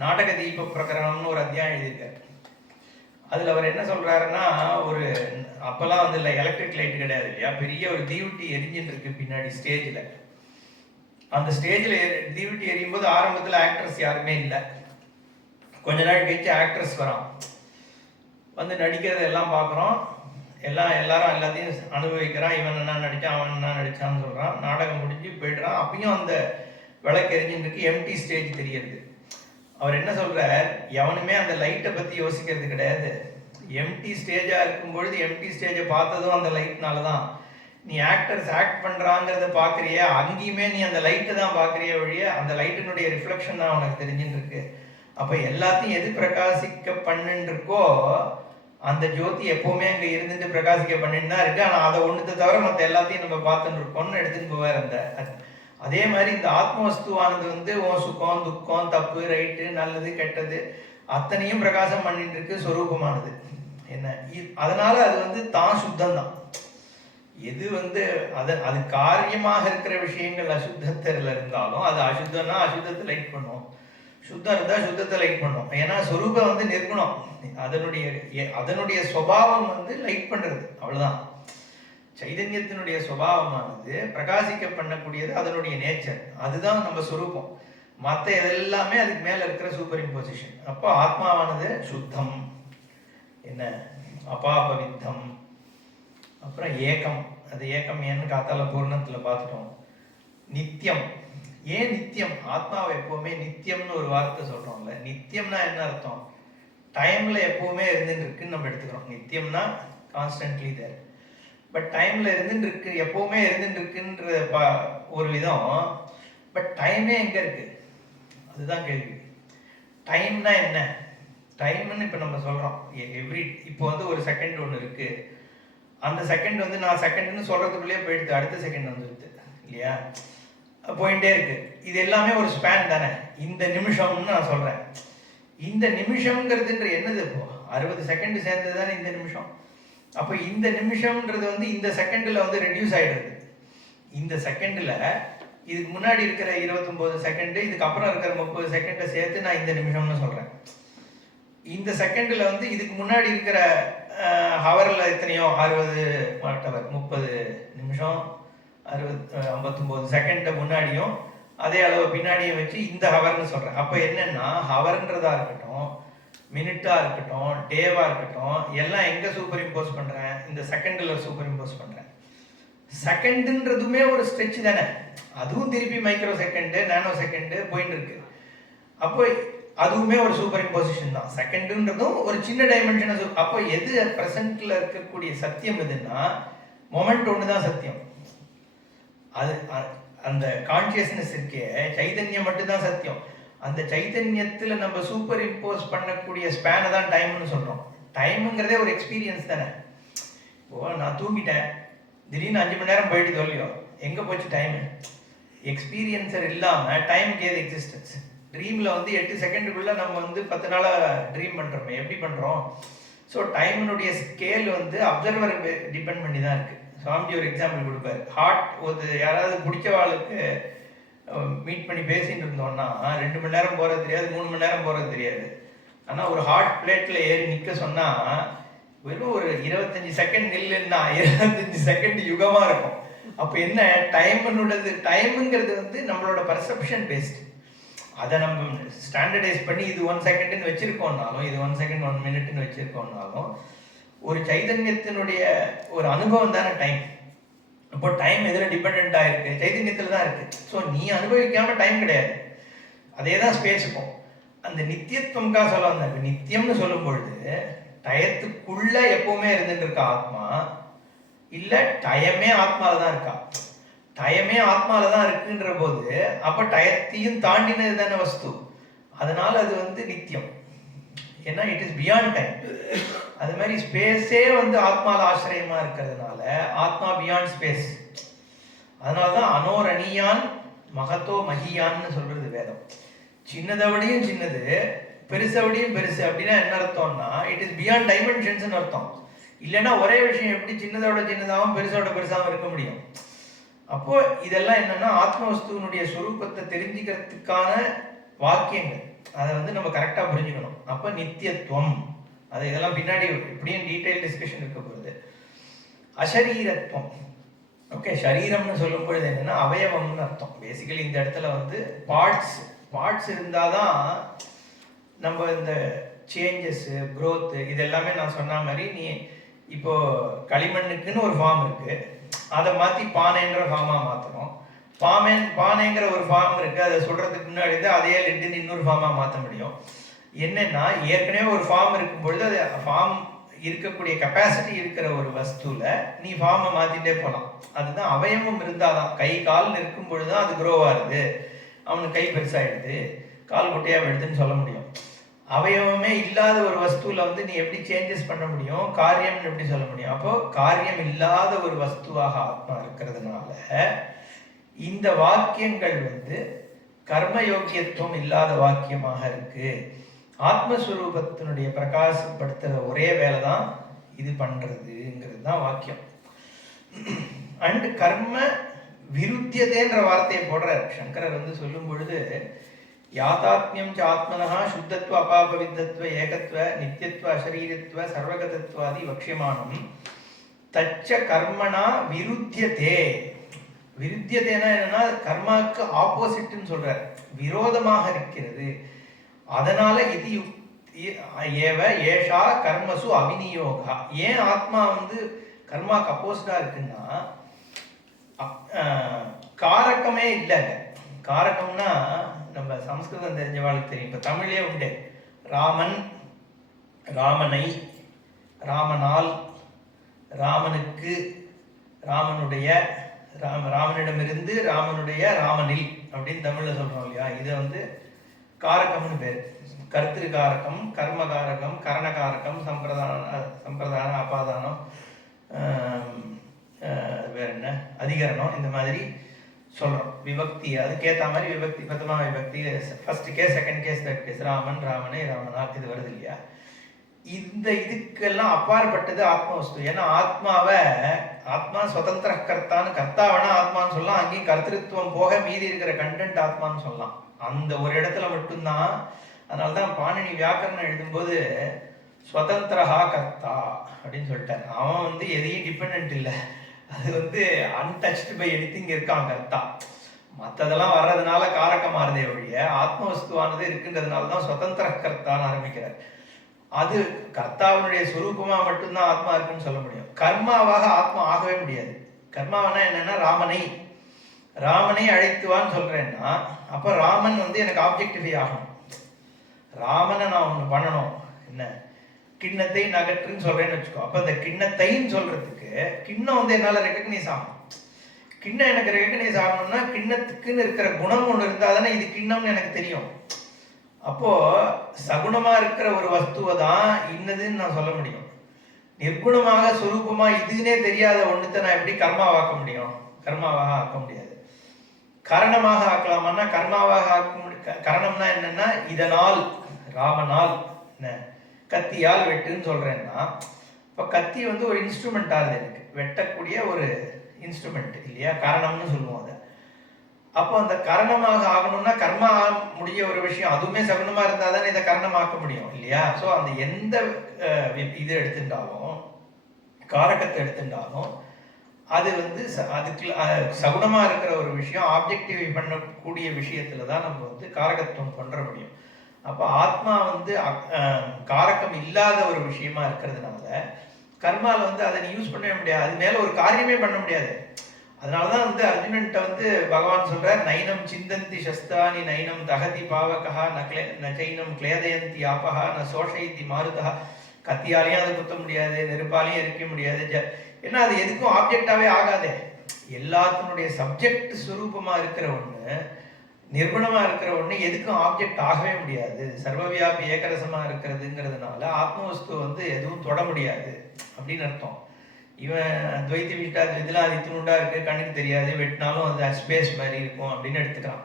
நாடக தீப பிரகரணம்னு ஒரு அத்தியாயம் எழுதியிருக்காரு. அதுல அவர் என்ன சொல்றாருன்னா, ஒரு அப்பெல்லாம் வந்து இல்லை எலக்ட்ரிக் லைட் கிடையாது இல்லையா, பெரிய ஒரு தீவட்டி எரிஞ்சுட்டு இருக்கு பின்னாடி ஸ்டேஜ்ல. அந்த ஸ்டேஜ்ல தீவட்டி எரியும் போது ஆரம்பத்துல ஆக்டர்ஸ் யாருமே இல்லை, கொஞ்ச நாள் கழிச்சு ஆக்ட்ரஸ் வரான், வந்து நடிக்கிறத எல்லாம் பார்க்குறோம், எல்லாரும் எல்லாத்தையும் அனுபவிக்கிறான். இவன் என்ன நடித்தான், அவன் என்ன நடித்தான்னு சொல்கிறான். நாடகம் முடிஞ்சு போய்ட்றான். அப்பயும் அந்த விளக்கு எரிஞ்சுருக்கு, எம்டி ஸ்டேஜ் தெரியுது. அவர் என்ன சொல்கிறார், எவனுமே அந்த லைட்டை பற்றி யோசிக்கிறது கிடையாது. எம்டி ஸ்டேஜாக இருக்கும்பொழுது எம்டி ஸ்டேஜை பார்த்ததும் அந்த லைட்னால தான். நீ ஆக்டர்ஸ் ஆக்ட் பண்ணுறாங்கிறத பார்க்குறிய, அங்கேயுமே நீ அந்த லைட்டை தான் பார்க்குறிய ஒழிய அந்த லைட்டினுடைய ரிஃப்ளெக்ஷன் தான் உனக்கு தெரிஞ்சுன்னு இருக்கு. அப்போ எல்லாத்தையும் எது பிரகாசிக்க பண்ணுன்னு இருக்கோ அந்த ஜோதி எப்போவுமே அங்கே இருந்துட்டு பிரகாசிக்க பண்ணிட்டு தான் இருக்கு. ஆனால் அதை ஒன்றுத்தை தவிர மற்ற எல்லாத்தையும் நம்ம பார்த்துட்டு இருக்கோம்னு எடுத்துன்னு போவார். அதே மாதிரி இந்த ஆத்மவஸ்துவானது வந்து உன் சுகம் துக்கம் தப்பு ரைட்டு நல்லது கெட்டது அத்தனையும் பிரகாசம் பண்ணிட்டு இருக்கு, ஸ்வரூபமானது என்ன. அதனால அது வந்து தான் சுத்தம் தான். எது வந்து அது காரியமாக இருக்கிற விஷயங்கள் அசுத்தத்தில் இருந்தாலும் அது அசுத்தம்னா அசுத்தத்தை லைட் பண்ணும், சுத்தம் இருந்தால் சுத்தத்தை லைட் பண்ணும். ஏன்னா ஸ்வரூபம் வந்து நிற்கணும், அதனுடைய சுபாவம் வந்து லைட் பண்றது, அவ்வளவுதான். சைதன்யத்தினுடைய சுபாவமானது பிரகாசிக்க பண்ணக்கூடியது, அதனுடைய நேச்சர், அதுதான் நம்ம ஸ்வரூபம். மற்ற இதெல்லாமே அதுக்கு மேல இருக்கிற சூப்பர் இம்போசிஷன். அப்போ ஆத்மாவானது சுத்தம், என்ன அபாபவித்தம், அப்புறம் ஏக்கம். அது ஏக்கம் ஏன்னு காத்தால பூர்ணத்துல பார்த்துட்டோம். நித்தியம். ஏன் நித்தியம்? ஆத்மாவை எப்பவுமே நித்தியம்னு ஒரு வார்த்தை சொல்றோம்ல. நித்தியம்னா என்ன அர்த்தம்? டைம்ல எப்பவுமே இருந்துட்டு இருக்குன்னு நம்ம எடுத்துக்கிறோம். நித்தியம்னா கான்ஸ்டன்ட்லி தேர். பட் டைம்ல இருந்துட்டு இருக்கு, எப்பவுமே இருந்துட்டு இருக்குன்ற ஒரு விதம். பட் டைமே எங்க இருக்கு? அதுதான் கேள்வி. டைம்னா என்ன? டைம்னு இப்போ நம்ம சொல்றோம் இப்போ வந்து ஒரு செகண்ட் ஒன்று இருக்கு, அந்த செகண்ட் வந்து நான் செகண்ட்னு சொல்றதுக்குள்ளேயே போயிடுது, அடுத்த செகண்ட் வந்துடுது இல்லையா, போயிட்டே இருக்கு. இது எல்லாமே ஒரு ஸ்பேன் தானே. இந்த நிமிஷம்னு நான் சொல்றேன். இந்த நிமிஷம்ங்கிறதுன்ற என்னது? இப்போ 60 செகண்ட் சேர்ந்தது தானே இந்த நிமிஷம். அப்போ இந்த நிமிஷம்ன்றது வந்து இந்த செகண்ட்ல வந்து ரெடியூஸ் ஆயிடுது. இந்த செகண்ட்ல இதுக்கு முன்னாடி இருக்கிற 29 செகண்ட், இதுக்கு அப்புறம் இருக்கிற 30 செகண்டை சேர்த்து நான் இந்த நிமிஷம்னு சொல்றேன். இந்த செகண்ட்ல வந்து இதுக்கு முன்னாடி இருக்கிற ஹவர்ல எத்தனையோ 60 30 நிமிஷம் 59 செகண்ட் முன்னாடியும் அதே அளவு பின்னாடியும் வச்சு இந்த ஹவர்னு சொல்றேன். அப்போ என்னன்னா ஹவர்ன்றதா இருக்கட்டும், மினிட்டா இருக்கட்டும், டேவா இருக்கட்டும், எல்லாம் எங்க சூப்பர் இம்போஸ் பண்றேன்? இந்த செகண்ட்ல சூப்பர் இம்போஸ் பண்றேன். செகண்ட்ன்றதுமே ஒரு ஸ்ட்ரெச் தானே, அதுவும் திருப்பி மைக்ரோ செகண்ட் நானோ செகண்ட் போயிட்டு இருக்கு. அப்போ அதுவுமே ஒரு சூப்பர் இம்போசிஷன் தான். செகண்ட்ன்றதும் ஒரு சின்ன டைமென்ஷன். அப்போ எது பிரசன்ட்ல இருக்கக்கூடிய சத்தியம் எதுன்னா மொமெண்ட் ஒன்று தான் சத்தியம். அது அந்த கான்சியஸ்னஸ் இருக்கே, சைதன்யம் மட்டும்தான் சத்தியம். அந்த சைதன்யத்தில் நம்ம சூப்பர் இம்போஸ் பண்ணக்கூடிய ஸ்பேனை தான் டைம்னு சொல்றோம். டைமுங்கிறதே ஒரு எக்ஸ்பீரியன்ஸ் தானே. இப்போ நான் தூங்கிட்டேன், திடீர்னு 5 மணி நேரம் போயிட்டு சொல்லியோ, எங்க போச்சு டைம்? எக்ஸ்பீரியன்ஸர் இல்லாம டைமுக்கு ஏது எக்ஸிஸ்டன்ஸ்? ட்ரீம்ல வந்து 8 செகண்டுக்குள்ள நம்ம வந்து 10 நாளா ட்ரீம் பண்றோமே, எப்படி பண்றோம்? ஸோ டைமினுடைய ஸ்கேல் வந்து அப்சர்வர் டிபெண்ட் பண்ணி தான் இருக்கு. சுவாமிஜி ஒரு எக்ஸாம்பிள் கொடுப்பாரு. ஹார்ட் ஒரு யாராவது பிடிச்சவாளுக்கு மீட் பண்ணி பேசிட்டு இருந்தோம்னா 2 மணி நேரம் போறது தெரியாது, 3 மணி நேரம் போறது தெரியாது. ஆனா ஒரு ஹார்ட் பிளேட்ல ஏறி நிக்க சொன்னா வெறும் ஒரு 25 செகண்ட் நில்லுன்னா 25 செகண்ட் யுகமா இருக்கும். அப்ப என்ன டைம்னுடையது? டைமுங்கிறது வந்து நம்மளோட பர்செப்ஷன் பேஸ்ட். அதை நம்ம ஸ்டாண்டர்டைஸ் பண்ணி இது 1 செகண்ட்னு வச்சிருக்கோம்னாலும், இது 1 செகண்ட் 1 மினிட்னு வச்சிருக்கோம்னாலும், ஒரு சைதன்யத்தினுடைய ஒரு அனுபவம் தானே டைம். இப்போ டைம் எதில் டிபெண்ட் ஆயிருக்கு? சைதன்யத்தில் தான் இருக்கு. ஸோ நீ அனுபவிக்காம டைம் கிடையாது. அதே தான் ஸ்பேஸுக்கும். அந்த நித்தியத்துவம்காக சொல்ல வந்தாங்க. நித்தியம்னு சொல்லும் பொழுது டயத்துக்குள்ள எப்பவுமே இருந்துட்டு இருக்கா ஆத்மா, இல்ல டயமே ஆத்மால தான் இருக்கா? டயமே ஆத்மால தான் இருக்குன்ற போது அப்ப டயத்தையும் தாண்டினது தானே வஸ்து. அதனால அது வந்து நித்தியம். ஏன்னா இட் இஸ் பியாண்ட் டைம். அது மாதிரி ஸ்பேஸே வந்து ஆத்மால ஆசிரியமா இருக்கிறதுனால ஆத்மா பியாண்ட் ஸ்பேஸ். அதனாலதான் அனோரணியான் மகத்தோ மகியான்னு சொல்றது வேதம். சின்னதவிடையும் சின்னது, பெருசவிடையும் பெருசு. அப்படின்னா என்ன அர்த்தம்னா இட் இஸ் பியாண்ட் டைமென்ஷன்ஸ் அர்த்தம். இல்லைன்னா ஒரே விஷயம் எப்படி சின்னதோட சின்னதாகவும் பெருசோட பெருசாகவும் இருக்க முடியும்? அப்போ இதெல்லாம் என்னன்னா ஆத்மவஸ்துவனுடைய சொரூபத்தை தெரிஞ்சுக்கிறதுக்கான வாக்கியங்கள். அதை வந்து நம்ம கரெக்டா புரிஞ்சுக்கணும். அப்ப நித்தியத்துவம், அது இதெல்லாம் பின்னாடி இப்படியும் டீடைல் டிஸ்கஷன் இருக்க போகுது. அசரீரத்துவம். ஓகே, சரீரம்னு சொல்லும் பொழுது என்னன்னா அவயவம்னு அர்த்தம். பேசிக்கலி இந்த இடத்துல வந்து பார்ட்ஸ் இருந்தாதான் நம்ம இந்த சேஞ்சஸ்ஸு க்ரோத்து இது எல்லாமே நான் சொன்ன மாதிரி நீ இப்போ களிமண்ணுக்குன்னு ஒரு ஃபார்ம் இருக்கு, அதை மாற்றி பானைன்ற ஃபார்மாக மாற்றணும். பானைங்கிற ஒரு ஃபார்ம் இருக்கு, அதை சொல்றதுக்கு முன்னாடி தான் அதையே லெட்டுன்னு இன்னொரு ஃபார்மாக மாற்ற முடியும். என்னன்னா ஏற்கனவே ஒரு ஃபார்ம் இருக்கும் பொழுது அது ஃபார்ம் இருக்கக்கூடிய கெப்பாசிட்டி இருக்கிற ஒரு வஸ்துல நீ ஃபார்மை மாத்திட்டே போகலாம். அதுதான் அவயவம் இருந்தாதான், கை கால் இருக்கும் பொழுதுதான் அது க்ரோ ஆகுது, அவனுக்கு கை பெருசாயிடுது, கால் குட்டையா எடுத்துன்னு சொல்ல முடியும். அவயவமே இல்லாத ஒரு வஸ்துல வந்து நீ எப்படி சேஞ்சஸ் பண்ண முடியும், காரியம்னு எப்படி சொல்ல முடியும்? அப்போ காரியம் இல்லாத ஒரு வஸ்துவாக ஆத்மா இருக்கிறதுனால இந்த வாக்கியங்கள் வந்து கர்மயோக்கியத்துவம் இல்லாத வாக்கியமாக இருக்கு. ஆத்மஸ்வரூபத்தினுடைய பிரகாசப்படுத்துற ஒரே வேலை தான் இது பண்றதுங்கிறது தான் வாக்கியம். அண்ட் கர்ம விருத்தியதேன்ற வார்த்தையை போடுறார் சங்கரர் வந்து சொல்லும் பொழுது, யாதாத்மியம் ச ஆத்மனஹா சுத்தத்துவ அபாபவித்தத்துவ ஏகத்துவ நித்தியத்துவ அசரீரத்துவ சர்வகதத்துவாதி வக்ஷியமானம் தச்ச கர்மனா விருத்தியதே. விருத்தியதேனா என்னன்னா கர்மாவுக்கு ஆப்போசிட்னு சொல்றார், விரோதமாக இருக்கிறது. அதனால இது ஏவ ஏஷா கர்மசு அவிநியோகா. ஏன் ஆத்மா வந்து கர்மாக்கு அப்போசிட்டா இருக்குன்னா காரக்கமே இல்லைங்க. காரகம்னா நம்ம சம்ஸ்கிருதம் தெரிஞ்சவாளுக்கு தெரியும், இப்போ தமிழே உண்டு. ராமன், ராமனை, ராமனால், ராமனுக்கு, ராமனுடைய, ராமனிடமிருந்து, ராமனுடைய, ராமனில் அப்படின்னு தமிழ்ல சொல்றோம் இல்லையா? இதை வந்து காரகம்னு பேர். கர்த்திருக்காரகம், கர்மகாரகம், கரணகாரகம், சம்பிரதான அபாதானம், வேற என்ன அதிகரணம், இந்த மாதிரி சொல்றோம். விபக்தி அதுக்கேற்ற மாதிரி விபக்தி, பிரதமா விபக்தி, first case, second case, third case, Raman, ராமனே, ராமனார், இது வருது இல்லையா? இந்த இதுக்கெல்லாம் அப்பாற்பட்டது ஆத்மவஸ்து. ஏன்னா ஆத்மா சுதந்திர கர்த்தான்னு, கர்த்தாவனா ஆத்மான்னு சொல்லலாம், அங்கேயும் கர்த்திருவம் போக மீதி இருக்கிற கண்டென்ட் ஆத்மான்னு சொல்லலாம். அந்த ஒரு இடத்துல மட்டும்தான். அதனால்தான் பாணினி வியாக்கரணம் எழுதும்போது ஸ்வதந்திரஹா கர்த்தா அப்படின்னு சொல்லிட்டார். அவன் வந்து எதையும் டிபெண்ட் இல்லை, அது வந்து அன்டச்டு பை எனிதிங் இருக்கான் கர்த்தா. மற்றதெல்லாம் வர்றதுனால காரக்கம் மாறுதே ஒழிய ஆத்மவஸ்துவானது இருக்குன்றதுனால தான் சுதந்திர கர்த்தான்னு ஆரம்பிக்கிறார். அது கர்த்தாவினுடைய சுரூபமா மட்டும்தான் ஆத்மா இருக்குன்னு சொல்ல முடியும். கர்மாவாக ஆத்மா ஆகவே முடியாது. கர்மாவனா என்னன்னா ராமனை அழைத்துவான்னு சொல்றேன்னா அப்ப ராமன் வந்து எனக்கு ஆப்ஜெக்டிஃபை ஆகணும். ராமனை நான் ஒண்ணு பண்ணணும், என்ன கிண்ணத்தை நகற்றுன்னு சொல்றேன்னு வச்சுக்கோ. அப்ப அந்த கிண்ணத்தைன்னு சொல்றதுக்கு கிண்ணம் வந்து என்னால ரெகக்னைஸ் ஆகணும். கிண்ணம் எனக்கு ரெகக்னைஸ் ஆகணும்னா கிண்ணத்துக்குன்னு இருக்கிற குணம் ஒண்ணு இருந்தா தானே இது கிண்ணம்னு எனக்கு தெரியும். அப்போ சகுணமா இருக்கிற ஒரு வஸ்துவை தான் இன்னதுன்னு நான் சொல்ல முடியும். நிர்குணமாக சுரூபமா இதுன்னே தெரியாத ஒண்ணுத்தை நான் எப்படி கர்மாவாக்க முடியும்? கர்மாவாக ஆக்க முடியாது. கரணமாக ஆக்கலாமான்னா கர்மாவாக ஆக்க முடியும். கரணம்னா என்னன்னா இதனால், ராமனால், என்ன கத்தியால் வெட்டுன்னு சொல்றேன்னா இப்போ கத்தி வந்து ஒரு இன்ஸ்ட்ருமெண்ட் ஆகுது, எனக்கு வெட்டக்கூடிய ஒரு இன்ஸ்ட்ருமெண்ட் இல்லையா, காரணம்னு சொல்லுவோம் அதை. அப்போ அந்த கரணமாக ஆகணும்னா கர்மா முடிய ஒரு விஷயம், அதுவுமே சகுனமா இருந்தா தானே இதை கரணமாக்க முடியும் இல்லையா? ஸோ அந்த எந்த இது எடுத்துட்டாலும், காரகத்தை எடுத்துட்டாலும் அது வந்து அதுக்கு சகுனமா இருக்கிற ஒரு விஷயம், ஆப்ஜெக்டிவ் பண்ணக்கூடிய விஷயத்துல தான் நம்ம வந்து காரகத்துவம் பண்ற முடியும். அப்போ ஆத்மா வந்து காரகம் இல்லாத ஒரு விஷயமா இருக்கிறதுனால கர்மால வந்து அதை நீ யூஸ் பண்ணவே முடியாது, அது மேல ஒரு காரியமே பண்ண முடியாது. அதனாலதான் வந்து அர்ஜுனன்ட்ட வந்து பகவான் சொல்றார், நைனம் சிந்தந்தி சஸ்தானி நைனம் தகதி பாவகா நைனம் கிளேதயந்தி ஆபகா ந சோஷயந்தி மாருதா. கத்தியாலையும் அதை குத்த முடியாது, நெருப்பாலையும் எரிக்க முடியாது. ஏன்னா அது எதுக்கும் ஆப்ஜெக்டாவே ஆகாதே. எல்லாத்தினுடைய சப்ஜெக்ட் சுரூபமா இருக்கிற ஒண்ணு, நிர்குணமா இருக்கிற ஒண்ணு எதுக்கும் ஆப்ஜெக்ட் ஆகவே முடியாது. சர்வவியாபி ஏகரசமா இருக்கிறதுங்கிறதுனால ஆத்மவஸ்து வந்து எதுவும் தொட முடியாது அப்படின்னு அர்த்தம். இவன் துவைத்தி விட்டா இதெல்லாம் அது இத்தினுண்டா இருக்கு, கண்ணுக்கு தெரியாது, வெட்டினாலும் அது ஸ்பேஸ் மாதிரி இருக்கும் அப்படின்னு எடுத்துக்கிறான்.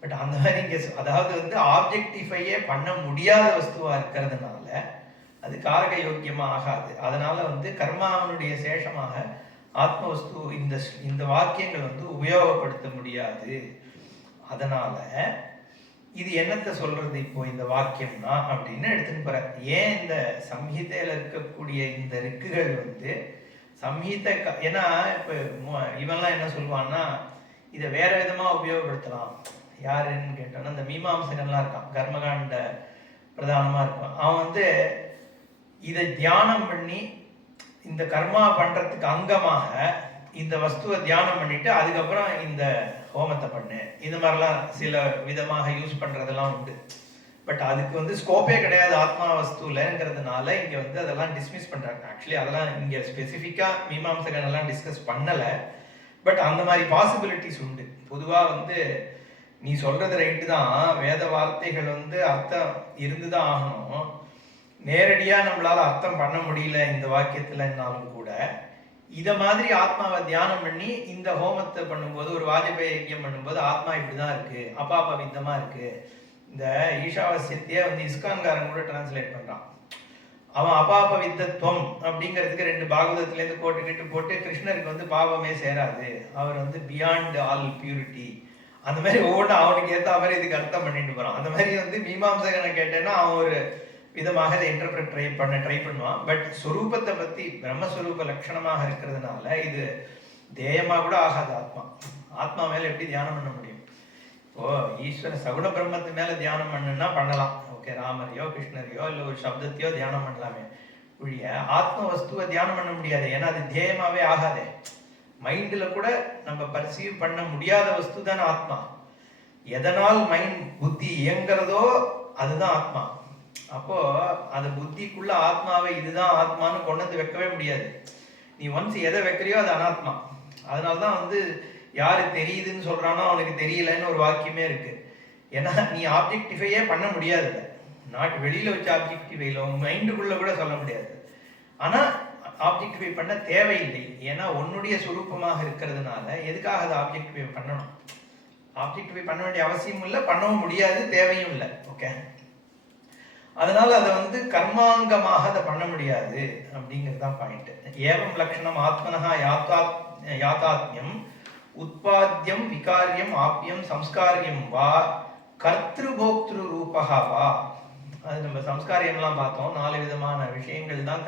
பட் அந்த மாதிரி இங்கே அதாவது வந்து ஆப்ஜெக்டிஃபையே பண்ண முடியாத வஸ்துவா இருக்கிறதுனால அது காரக யோக்கியமா ஆகாது. அதனால வந்து கர்மாவனுடைய சேஷமாக ஆத்மவஸ்து இந்த வாக்கியங்கள் வந்து உபயோகப்படுத்த முடியாது. அதனால இது என்னத்தை சொல்றது இப்போ இந்த வாக்கியம்னா அப்படின்னு எடுத்துன்னு போற. ஏன் இந்த சம்ஹிதையில இருக்கக்கூடிய இந்த ரிக்குகள் வந்து சம்ஹிதை, ஏன்னா இப்ப இவன்லாம் என்ன சொல்லுவான்னா இதை வேற விதமா உபயோகப்படுத்தலாம். யாருன்னு கேட்டோம்னா இந்த மீமாம்சகன்லாம் இருக்கான், கர்மகாண்ட பிரதானமா இருப்பான். அவன் வந்து இதை தியானம் பண்ணி இந்த கர்மா பண்றதுக்கு அங்கமாக இந்த வஸ்துவை தியானம் பண்ணிட்டு அதுக்கப்புறம் இந்த ஹோமத்தை பண்ணு, இது மாதிரிலாம் சில விதமாக யூஸ் பண்றதெல்லாம் உண்டு. பட் அதுக்கு வந்து ஸ்கோப்பே கிடையாது ஆத்மா வஸ்துலங்கிறதுனால இங்க வந்து அதெல்லாம் டிஸ்மிஸ் பண்றாங்க. ஆக்சுவலி அதெல்லாம் இங்க ஸ்பெசிஃபிக்கா மீமாம்சகன் எல்லாம் டிஸ்கஸ் பண்ணல. பட் அந்த மாதிரி பாசிபிலிட்டிஸ் உண்டு. பொதுவா வந்து நீ சொல்றது ரைட்டு தான், வேத வார்த்தைகள் வந்து அர்த்தம் இருந்துதான் ஆகணும். நேரடியா நம்மளால அர்த்தம் பண்ண முடியல இந்த வாக்கியத்துலனாலும் கூட இத மாதிரி ஆத்மாவை தியானம் பண்ணி இந்த ஹோமத்தை பண்ணும்போது, ஒரு வாஜபேய யஜ்யம் பண்ணும்போது ஆத்மா இப்படிதான் இருக்கு, அபாபவித்தமா இருக்கு. இந்த ஈஷாவாஸ்யத்தையே வந்து இஸ்கான்காரன் கூட டிரான்ஸ்லேட் பண்றான். அவன் அபாபவித்தத்துவம் அப்படிங்கிறதுக்கு 2 பாகவதத்திலேருந்து கோட்டு போட்டு கிருஷ்ணருக்கு வந்து பாவமே சேராது, அவர் வந்து பியாண்ட் ஆல் பியூரிட்டி, அந்த மாதிரி ஒவ்வொன்றும் அவனுக்கு ஏற்ற மாதிரி இதுக்கு அர்த்தம் பண்ணிட்டு போறான். அந்த மாதிரி வந்து மீமாம்சகனை கேட்டேன்னா அவன் ஒரு விதமாக இதை இன்டர்பிரட் ட்ரை பண்ணுவான். பட் ஸ்வரூபத்தை பத்தி பிரம்மஸ்வரூப லட்சணமாக இருக்கிறதுனால இது தேயமா கூட ஆகாது. ஆத்மா மேல எப்படி தியானம் பண்ண முடியும்? இப்போ ஈஸ்வர சகுண பிரம்மத்து மேல தியானம் பண்ணுன்னா பண்ணலாம், ஓகே, ராமரையோ கிருஷ்ணரையோ இல்ல ஒரு சப்தத்தையோ தியானம் பண்ணலாமே ஒழிய ஆத்ம வஸ்துவை தியானம் பண்ண முடியாது. ஏன்னா அது தேயமாவே ஆகாதே. மைண்ட்ல கூட நம்ம பர்சீவ் பண்ண முடியாத வஸ்து தானே ஆத்மா. எதனால் மைண்ட் புத்தி இயங்குறதோ அதுதான் ஆத்மா. அப்போ அந்த புத்திக்குள்ள ஆத்மாவை இதுதான் ஆத்மான்னு கொண்டு வந்து வைக்கவே முடியாது. நீ ஒன்ஸ் எதை வைக்கிறியோ அது அனாத்மா. அதனால்தான் வந்து யாரு தெரியுதுன்னு சொல்றானோ அவனுக்கு தெரியலன்னு ஒரு வாக்கியமே இருக்கு. ஏன்னா நீ ஆப்ஜெக்டிஃபையே பண்ண முடியாது. நாட்டு வெளியில வச்சு ஆப்ஜெக்டிஃபைல உங்க மைண்டுக்குள்ள கூட சொல்ல முடியாது. ஆனா ஆப்ஜெக்டிஃபை பண்ண தேவையில்லை. ஏன்னா உன்னுடைய சுரூபமாக இருக்கிறதுனால எதுக்காக அதை ஆப்ஜெக்டிஃபை பண்ணணும்? ஆப்ஜெக்டிஃபை பண்ண வேண்டிய அவசியம் இல்லை, பண்ணவும் முடியாது, தேவையும் இல்லை. ஓகே, அதனால அதை வந்து கர்மாங்கமாக அதை பண்ண முடியாது அப்படிங்கிறது தான் பாயிண்ட். ஏவம் லட்சணம் ஆத்மனஹா யாத்தாத்மியம் உத்பாத்தியம் விகாரியம் ஆப்பியம் சம்ஸ்காரியம் வா கர்த்திருபோக்திரு ரூபகா வா. அது நம்ம சம்ஸ்காரியம்லாம் பார்த்தோம். 4 விதமான விஷயங்கள் தான்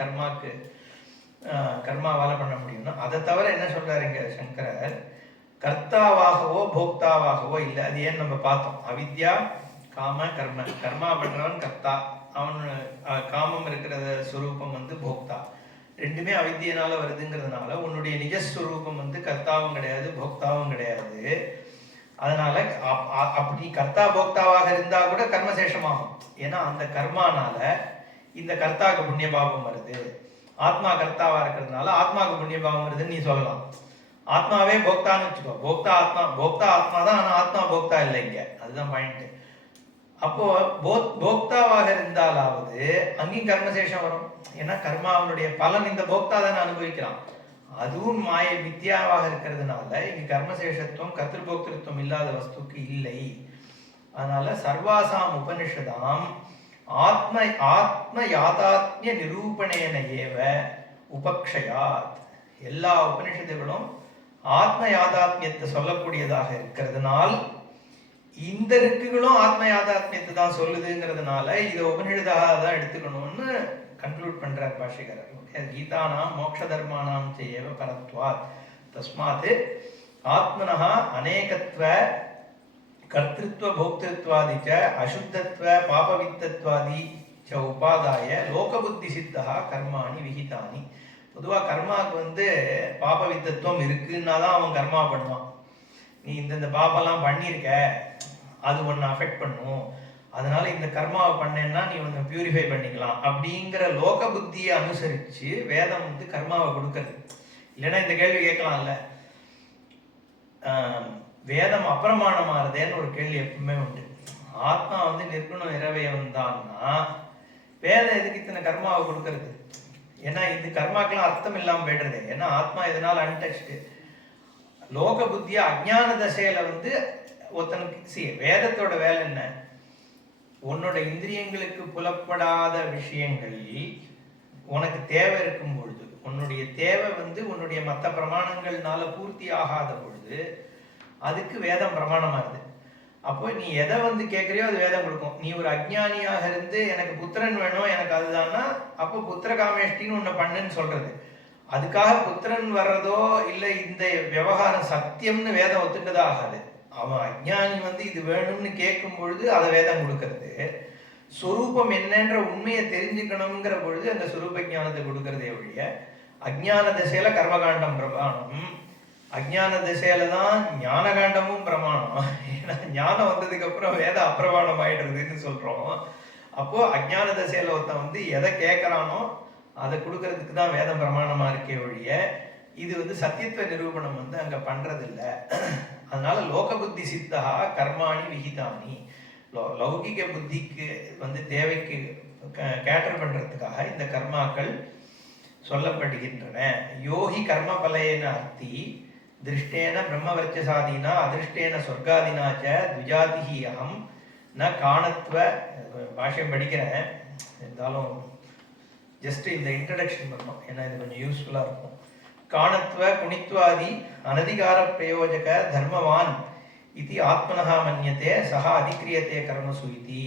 கர்மாவால பண்ண முடியும்னா, அதை தவிர என்ன சொல்றாரு இங்க சங்கரர்? கர்த்தாவாகவோ போக்தாவாகவோ இல்லை. அது ஏன் நம்ம பார்த்தோம். அவித்யா காம கர்ம. கர்மா பண்றவன் கர்த்தா, அவன் காமம் இருக்கிற ஸ்வரூபம் வந்து போக்தா. ரெண்டுமே அவித்தியனால வருதுங்கிறதுனால உன்னுடைய நிஜஸ்வரூபம் வந்து கர்த்தாவும் கிடையாது போக்தாவும் கிடையாது. அதனால அப்படி கர்த்தா போக்தாவாக இருந்தா கூட கர்மசேஷமாகும். ஏன்னா அந்த கர்மானால இந்த கர்த்தாவுக்கு புண்ணிய பாவம் வருது. ஆத்மா கர்த்தாவா இருக்கிறதுனால ஆத்மாவுக்கு புண்ணிய பாவம் வருதுன்னு நீ சொல்லலாம். ஆத்மாவே போக்தான்னு வச்சுக்கோ. போக்தா ஆத்மா தான், ஆனா ஆத்மா போக்தா இல்லை இங்க. அதுதான் பாயிண்ட். அப்போ போக்தாவாக இருந்தாலாவது அங்கேயும் கர்மசேஷம் வரும். ஏன்னா கர்மாவனுடைய பலன் இந்த போக்தா தானே அனுபவிக்கிறான். அதுவும் மாய வித்யாவாக இருக்கிறதுனால இங்க கர்மசேஷத்துவம் கர்த்திருபோக்திருத்துவம் இல்லாத வஸ்துக்கு இல்லை. அதனால சர்வாசாம் உபனிஷதாம் ஆத்ம யாதாத்மிய நிரூபணேன ஏவ உபக்ஷயாத். எல்லா உபனிஷத்துகளும் ஆத்ம யாதாத்மியத்தை சொல்லக்கூடியதாக இருக்கிறதுனால் இந்த ரிக்குகளும் ஆத்ம யாதாத்மியத்தை தான் சொல்லுதுங்கிறதுனால இதை உபனிஷதாக தான் எடுத்துக்கணும்னு கன்க்ளூட் பண்றார் பாஷிகர். கீதானாம் மோட்ச தர்மானாம் செய்யவ பரத்வாத் தஸ்மாத் ஆத்மனஹா அநேகத்வ கர்த்திருத்வ போக்திருத்வாதி ச அசுத்தத்வ பாபவித்தத்வாதி ச உபாதாய லோகபுத்தி சித்தா கர்மாணி விஹிதானி. பொதுவா கர்மாவுக்கு வந்து பாபவித்தத்துவம் இருக்குன்னா தான் அவன் கர்மா பண்ணுவான். நீ இந்த பாப்பெல்லாம் பண்ணியிருக்க, அது ஒன்று அஃபெக்ட் பண்ணும், அதனால இந்த கர்மாவை பண்ணேன்னா நீ ஒன்று பியூரிஃபை பண்ணிக்கலாம் அப்படிங்கிற லோக புத்தியை அனுசரித்து வேதம் வந்து கர்மாவை கொடுக்கறது. இல்லைன்னா இந்த கேள்வி கேட்கலாம்ல, வேதம் அப்பிரமாணமானதேன்னு ஒரு கேள்வி எப்பவுமே உண்டு. ஆத்மா வந்து நிர்குணம் நிறைவேவன் தான்னா வேதம் எதுக்கு இத்தனை கர்மாவை கொடுக்கறது? ஏன்னா இது கர்மாக்கெல்லாம் அர்த்தம் இல்லாமல் போய்டுறது. ஏன்னா ஆத்மா இதனால் அன்டச்டு. லோக புத்தியா அஜ்ஞான தசையில வந்து ஒருத்தனுக்கு வேதத்தோட வேலை என்ன? உன்னோட இந்திரியங்களுக்கு புலப்படாத விஷயங்களில் உனக்கு தேவை இருக்கும் பொழுது, உன்னுடைய தேவை வந்து உன்னுடைய மற்ற பிரமாணங்கள்னால பூர்த்தி ஆகாத பொழுது அதுக்கு வேதம் பிரமாணமாகுது. அப்போ நீ எதை வந்து கேட்குறியோ அது வேதம் கொடுக்கும். நீ ஒரு அஜ்ஞானியாக இருந்து எனக்கு புத்திரன் வேணும் எனக்கு அதுதான்னா அப்போ புத்திர காமேஷ்டின்னு ஒன்று பண்ணுன்னு சொல்றது. அதுக்காக புத்திரன் வர்றதோ இல்லை இந்த விவகாரம் சத்தியம்னு வேதம் ஒத்துட்டதா ஆகாது. அவன் அஜ்ஞானி வந்து இது வேணும்னு கேட்கும் பொழுது அதை வேதம் கொடுக்கறது. ஸ்வரூபம் என்னன்ற உண்மையை தெரிஞ்சுக்கணுங்கிற பொழுது அந்த ஸ்வரூப ஞானத்தை கொடுக்கறதே ஒழிய, அஜ்ஞான திசையில கர்மகாண்டம் பிரமாணம், அஜ்ஞான திசையில தான் ஞானகாண்டமும் பிரமாணம். ஏன்னா ஞானம் வந்ததுக்கு அப்புறம் வேதம் அப்பிரமாணம் ஆயிடுறதுன்னு சொல்றோம். அப்போ அஜ்ஞான திசையில ஒருத்தன் வந்து எதை கேட்கறானோ அதை கொடுக்கறதுக்கு தான் வேதம் பிரமாணமா இருக்கே ஒழிய, இது சத்தியத்துவ நிரூபணம் அங்க பண்றது இல்லை. அதனால லோக புத்தி சித்தா கர்மாணி விகிதானி, லௌகிக புத்திக்கு தேவைக்கு கேட்டர் பண்றதுக்காக இந்த கர்மாக்கள் சொல்லப்படுகின்றன. யோகி கர்ம பலையன அர்த்தி திருஷ்டேன பிரம்மவர்ச்சசாதீனா அதிருஷ்டேன சொர்க்காதினாச்ச த்விஜாதிஹி அகம் ந காணத்வ. பாஷ்யம் படிக்கிறேன், இருந்தாலும் ஜஸ்ட் இந்த இன்ட்ரடக்ஷன் பண்ணோம், ஏன்னா இது கொஞ்சம் யூஸ்ஃபுல்லா இருக்கும். காணத்வ குணித்வாதி அனதிகார பிரயோஜக தர்மவான் இது ஆத்மனஹா மன்யத்தே சஹா அதிக்ரியத்தே கர்மசு இதி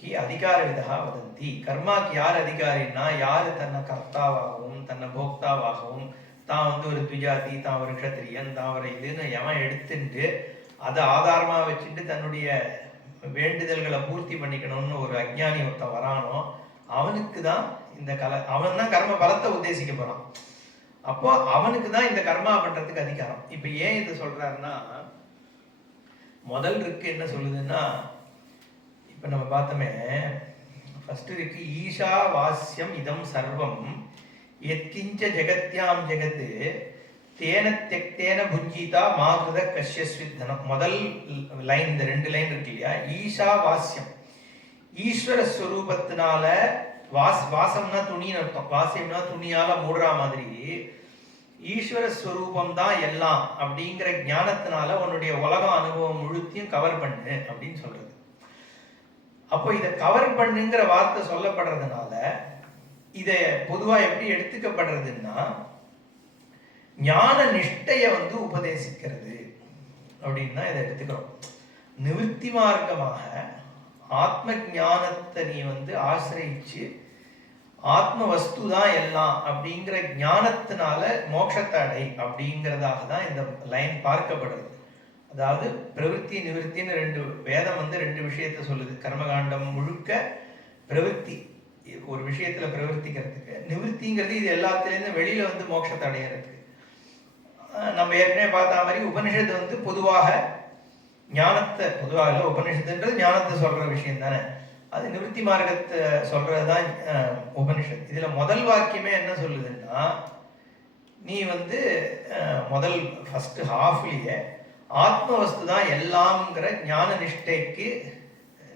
ஹி அதிகார விதா வதந்தி. கர்மாக்கு யார் அதிகாரின்னா, யாரு தன்னை கர்த்தாவாகவும் தன்னை போக்தாவாகவும் தான் ஒரு த்விஜாதி, தான் ஒரு க்ஷத்ரியன், தான் ஒரு இதுன்னு எவன் எடுத்துட்டு அதை ஆதாரமா வச்சுட்டு தன்னுடைய வேண்டுதல்களை பூர்த்தி பண்ணிக்கணும்னு ஒரு அஜ்ஞானி ஒருத்தன் வரானோ அவனுக்கு தான் இந்த அவன் தான் கர்ம பலத்தை உத்தேசிக்க போறான். அப்போ அவனுக்கு தான் இந்த கர்மா பண்றதுக்கு அதிகாரம். இப்ப ஏன் இது சொல்றாருன்னா, முதல் இருக்கு என்ன சொல்லுதுன்னா, இப்ப நம்ம பார்த்தோமே, ஃபர்ஸ்ட் இருக்கு ஈஷா வாஸ்யம் இதம் சர்வம் எத்கிஞ்ச ஜெகத்யாம் ஜெகத்து தேன தெக்தேன புஞ்சிதா மாகிருத கஷ்யஸ்வித்தனம். முதல் லைன், இந்த 2 லைன் இருக்கு இல்லையா, ஈஷா வாஸ்யம், ஈஸ்வர ஸ்வரூபத்தினால, வாசம்னா துணின்னு அர்த்தம், வாசியம்னா துணியால மூடுற மாதிரி, ஈஸ்வர ஸ்வரூபம் தான் எல்லாம் அப்படிங்கிற ஞானத்தினால உன்னுடைய உலக அனுபவம் முழுத்தையும் கவர் பண்ணு அப்படின்னு சொல்றது. அப்போ இதை கவர் பண்ணுங்கிற வார்த்தை சொல்லப்படுறதுனால இதை பொதுவா எப்படி எடுத்துக்கப்படுறதுன்னா, ஞான நிஷ்டைய உபதேசிக்கிறது அப்படின்னு தான் இதை எடுத்துக்கிறோம். நிவர்த்தி மார்க்கமாக ஆத்ம ஞானத்தை நீ ஆசிரியிச்சு ஆத்ம வஸ்து தான் எல்லாம் அப்படிங்கிற ஞானத்தினால மோட்சத்தை அடை அப்படிங்கிறதாக தான் இந்த லைன் பார்க்கப்படுறது. அதாவது பிரவೃತ್ತಿ நிவர்த்தின்னு 2 வேதம் 2 விஷயத்த சொல்லுது. கர்மகாண்டம் முழுக்க பிரவೃತ್ತಿ, ஒரு விஷயத்துல பிரவர்த்திக்கிறதுக்கு, நிவர்த்திங்கிறது இது எல்லாத்துலேருந்து வெளியில மோட்சத்தை அடையிறதுக்கு. நம்ம ஏற்கனவே பார்த்த மாதிரி உபனிஷத்து பொதுவாக ஞானத்தை, பொதுவாக இல்லை, உபனிஷத்துன்றது ஞானத்தை சொல்ற விஷயம் தானே, அது நிவர்த்தி மார்க்கத்தை சொல்றதுதான் உபனிஷத். இதுல முதல் வாக்கியமே என்ன சொல்லுதுன்னா, நீ முதல் ஃபர்ஸ்ட் ஹாஃப்லயே ஆத்ம வஸ்து தான் எல்லாம்ங்கிற ஞான நிஷ்டைக்கு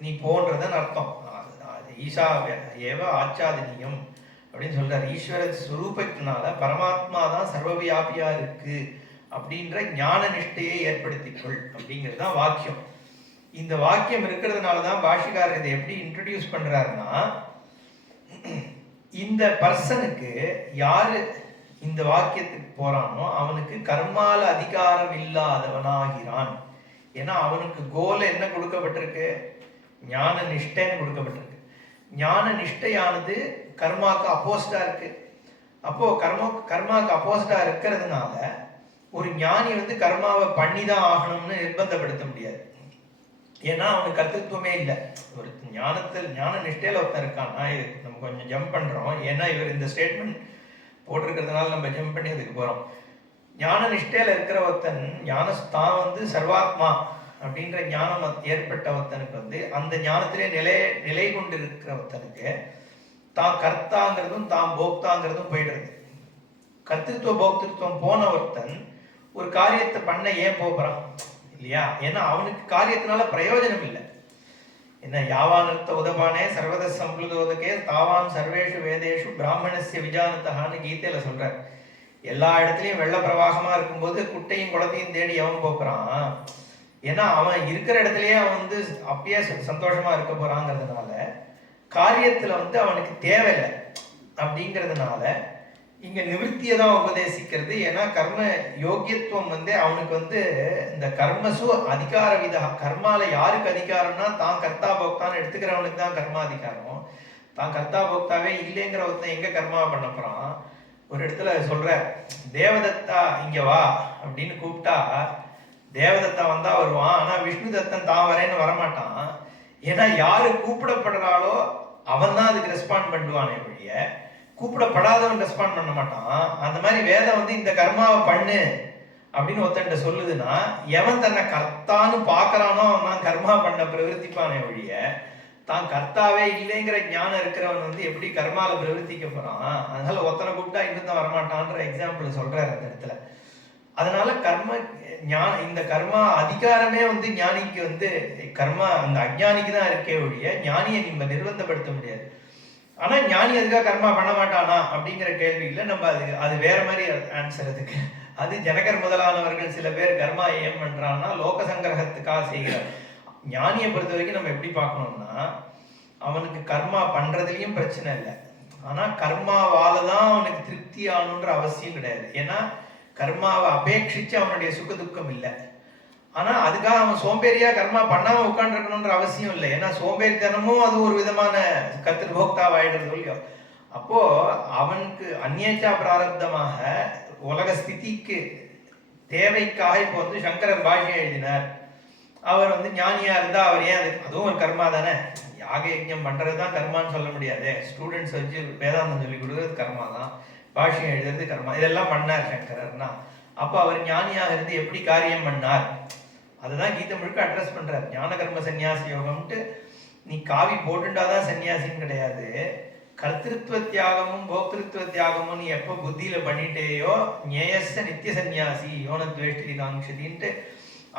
நீ போன்றதன் அர்த்தம். ஈஷா ஏவ ஆச்சாதனியம் அப்படின்னு சொல்றாரு. ஈஸ்வர ஸ்வரூபத்தினால பரமாத்மா தான் சர்வவியாபியா இருக்கு அப்படின்ற ஞான நிஷ்டையை ஏற்படுத்திக்கொள் அப்படிங்கிறது தான் வாக்கியம். இந்த வாக்கியம் இருக்கிறதுனால தான் பாஷிகாரர் இதை எப்படி இன்ட்ரடியூஸ் பண்றாருன்னா, இந்த பர்சனுக்கு யாரு இந்த வாக்கியத்துக்கு போறானோ அவனுக்கு கர்மால அதிகாரம் இல்லாதவனாகிறான். ஏன்னா அவனுக்கு கோல என்ன கொடுக்கப்பட்டிருக்கு, ஞான நிஷ்டைன்னு கொடுக்கப்பட்டிருக்கு. ஞான நிஷ்டையானது கர்மாக்கு அப்போசிட்டா இருக்கு. அப்போ கர்மாக்கு அப்போசிட்டா இருக்கிறதுனால ஒரு ஞானி கர்மாவை பண்ணிதான் ஆகணும்னு நிர்பந்தப்படுத்த முடியாது. ஏன்னா அவனுக்கு கர்த்தத்துவமே இல்லை. ஒரு ஞான நிஷ்டையில ஒருத்தன் இருக்கான்னா, இது நம்ம கொஞ்சம் ஜம்ப் பண்றோம், ஏன்னா இவர் இந்த ஸ்டேட்மெண்ட் போட்டிருக்கிறதுனால நம்ம ஜம்ப் பண்ணி அதுக்கு போறோம். ஞான நிஷ்டையில இருக்கிற ஒருத்தன் தான் சர்வாத்மா அப்படின்ற ஞானம் ஏற்பட்ட ஒருத்தனுக்கு அந்த ஞானத்திலே நிலை கொண்டு இருக்கிற ஒருத்தனுக்கு தான் கர்த்தாங்கிறதும் தான் போக்தாங்கிறதும் போயிடுறது. கர்த்தத்துவ போக்திருத்துவம் போன ஒருத்தன் ஒரு காரியத்தை பண்ண ஏன் போகிறான் இல்லையா? ஏன்னா அவனுக்கு காரியத்தினால பிரயோஜனம் இல்லை. என்ன யாவானர்த்த உதபானே சர்வத சம்பளுதோதகே தாவான் சர்வேஷு வேதேஷு பிராமணஸ்ய விஜானத்தகான்னு கீதையில சொல்றார். எல்லா இடத்துலையும் வெள்ள பிரவாகமா இருக்கும்போது குட்டையும் குளத்தையும் தேடி எவன் போக்குறான்? ஏன்னா அவன் இருக்கிற இடத்துலயே அவன் அப்பயே சந்தோஷமா இருக்க போறாங்கிறதுனால காரியத்துல அவனுக்கு தேவையில்லை. அப்படிங்கிறதுனால இங்க நிவர்த்தியை தான் உபதேசிக்கிறது. ஏன்னா கர்ம யோக்கியத்துவம் அவனுக்கு இந்த கர்மசு அதிகார விதா, கர்மால யாருக்கு அதிகாரம்னா தான் கர்த்தா போக்தான்னு எடுத்துக்கிறவனுக்கு தான் கர்மா அதிகாரம். தான் கர்த்தா போக்தாவே இல்லைங்கிற ஒருத்தன் எங்க கர்மா பண்ண போறான்? ஒரு இடத்துல சொல்ற, தேவதத்தா இங்க வா அப்படின்னு கூப்பிட்டா தேவதத்தன் வந்தா வருவான், ஆனா விஷ்ணு தத்தன் தான் வரேன்னு வரமாட்டான். ஏன்னா யாரு கூப்பிடப்படுறாளோ அவன் தான் அதுக்கு ரெஸ்பாண்ட் பண்ணுவானே ஒழிய கூப்பிடப்படாதவன் ரெஸ்பாண்ட் பண்ண மாட்டான். அந்த மாதிரி வேதம் வந்து இந்த கர்மாவை பண்ணு அப்படின்னு ஒருத்தன்ட்ட சொல்லுதுன்னா எவன் தன்னை கர்த்தான்னு பாக்குறானோ அவன் தான் கர்மா பண்ண பிரவர்த்திப்பானே ஒழிய தான் கர்த்தாவே இல்லைங்கிற ஞானம் இருக்கிறவன் வந்து எப்படி கர்மால பிரவர்த்திக்க போறான். அதனால ஒருத்தனை கூப்பிட்டா இன்னும் தான் வரமாட்டான்ற எக்ஸாம்பிள் சொல்றாரு அந்த இடத்துல. அதனால கர்ம ஞான இந்த கர்மா அதிகாரமே வந்து ஞானிக்கு வந்து கர்மா அந்த அஞ்ஞானிக்கு தான் இருக்கே ஒழிய ஞானியை நீங்க நிர்பந்தப்படுத்த முடியாது. ஆனா ஞானி அதுக்காக கர்மா பண்ண மாட்டானா அப்படிங்கிற கேள்வியில நம்ம அது வேற மாதிரி ஆன்சர். அதுக்கு அது ஜனகர் முதலானவர்கள் சில பேர் கர்மா ஏன் பண்றான்னா லோக சங்கிரகத்துக்காக செய்கிறார். ஞானியை பொறுத்த வரைக்கும் நம்ம எப்படி பார்க்கணும்னா அவனுக்கு கர்மா பண்றதுலயும் பிரச்சனை இல்லை, ஆனா கர்மாவால தான் அவனுக்கு திருப்தி ஆகணுன்ற அவசியம் கிடையாது. ஏன்னா கர்மாவை அபேட்சிச்சு அவனுடைய சுக துக்கம் இல்லை. ஆனா அதுக்காக அவன் சோம்பேறியா கர்மா பண்ணாம உட்காந்துருக்கணும்ன்ற அவசியம் இல்லை. ஏன்னா சோம்பேறித்தனமும் அது ஒரு விதமான கர்த்திருபோக்தாவாயிடுறது இல்லையோ. அப்போ அவனுக்கு அந்நியச்சா பிராரப்தமாக உலக ஸ்திதிக்கு தேவைக்காக இப்போ வந்து சங்கரர் பாஷ்யம் எழுதினார். அவர் வந்து ஞானியா இருந்தா அவர் ஏன் அதுவும் ஒரு கர்மா தானே. யாக யஜ்ஞம் பண்றதுதான் கர்மான்னு சொல்ல முடியாது. ஸ்டூடெண்ட்ஸ் வச்சு வேதாந்தம் சொல்லி கொடுக்கறது கர்மா தான், பாஷ்யம் எழுதுறது கர்மா. இதெல்லாம் பண்ணார் சங்கரர்னா. அப்போ அவர் ஞானியாக இருந்து எப்படி காரியம் பண்ணார் அதுதான் கீதை முழுக்க அட்ரஸ் பண்றார். ஞான கர்ம சன்னியாசி யோகம்ட்டு நீ காவி போட்டுண்டாதான் சன்னியாசின்னு கிடையாது. கர்த்திருவ தியாகமும் போக்திருத்துவ தியாகமும் நீ எப்போ புத்தியில பண்ணிட்டேயோ ஞேயஸ்ஸ நித்திய சன்னியாசி யோனத்வேஷ்டி காங்ஷதின்ட்டு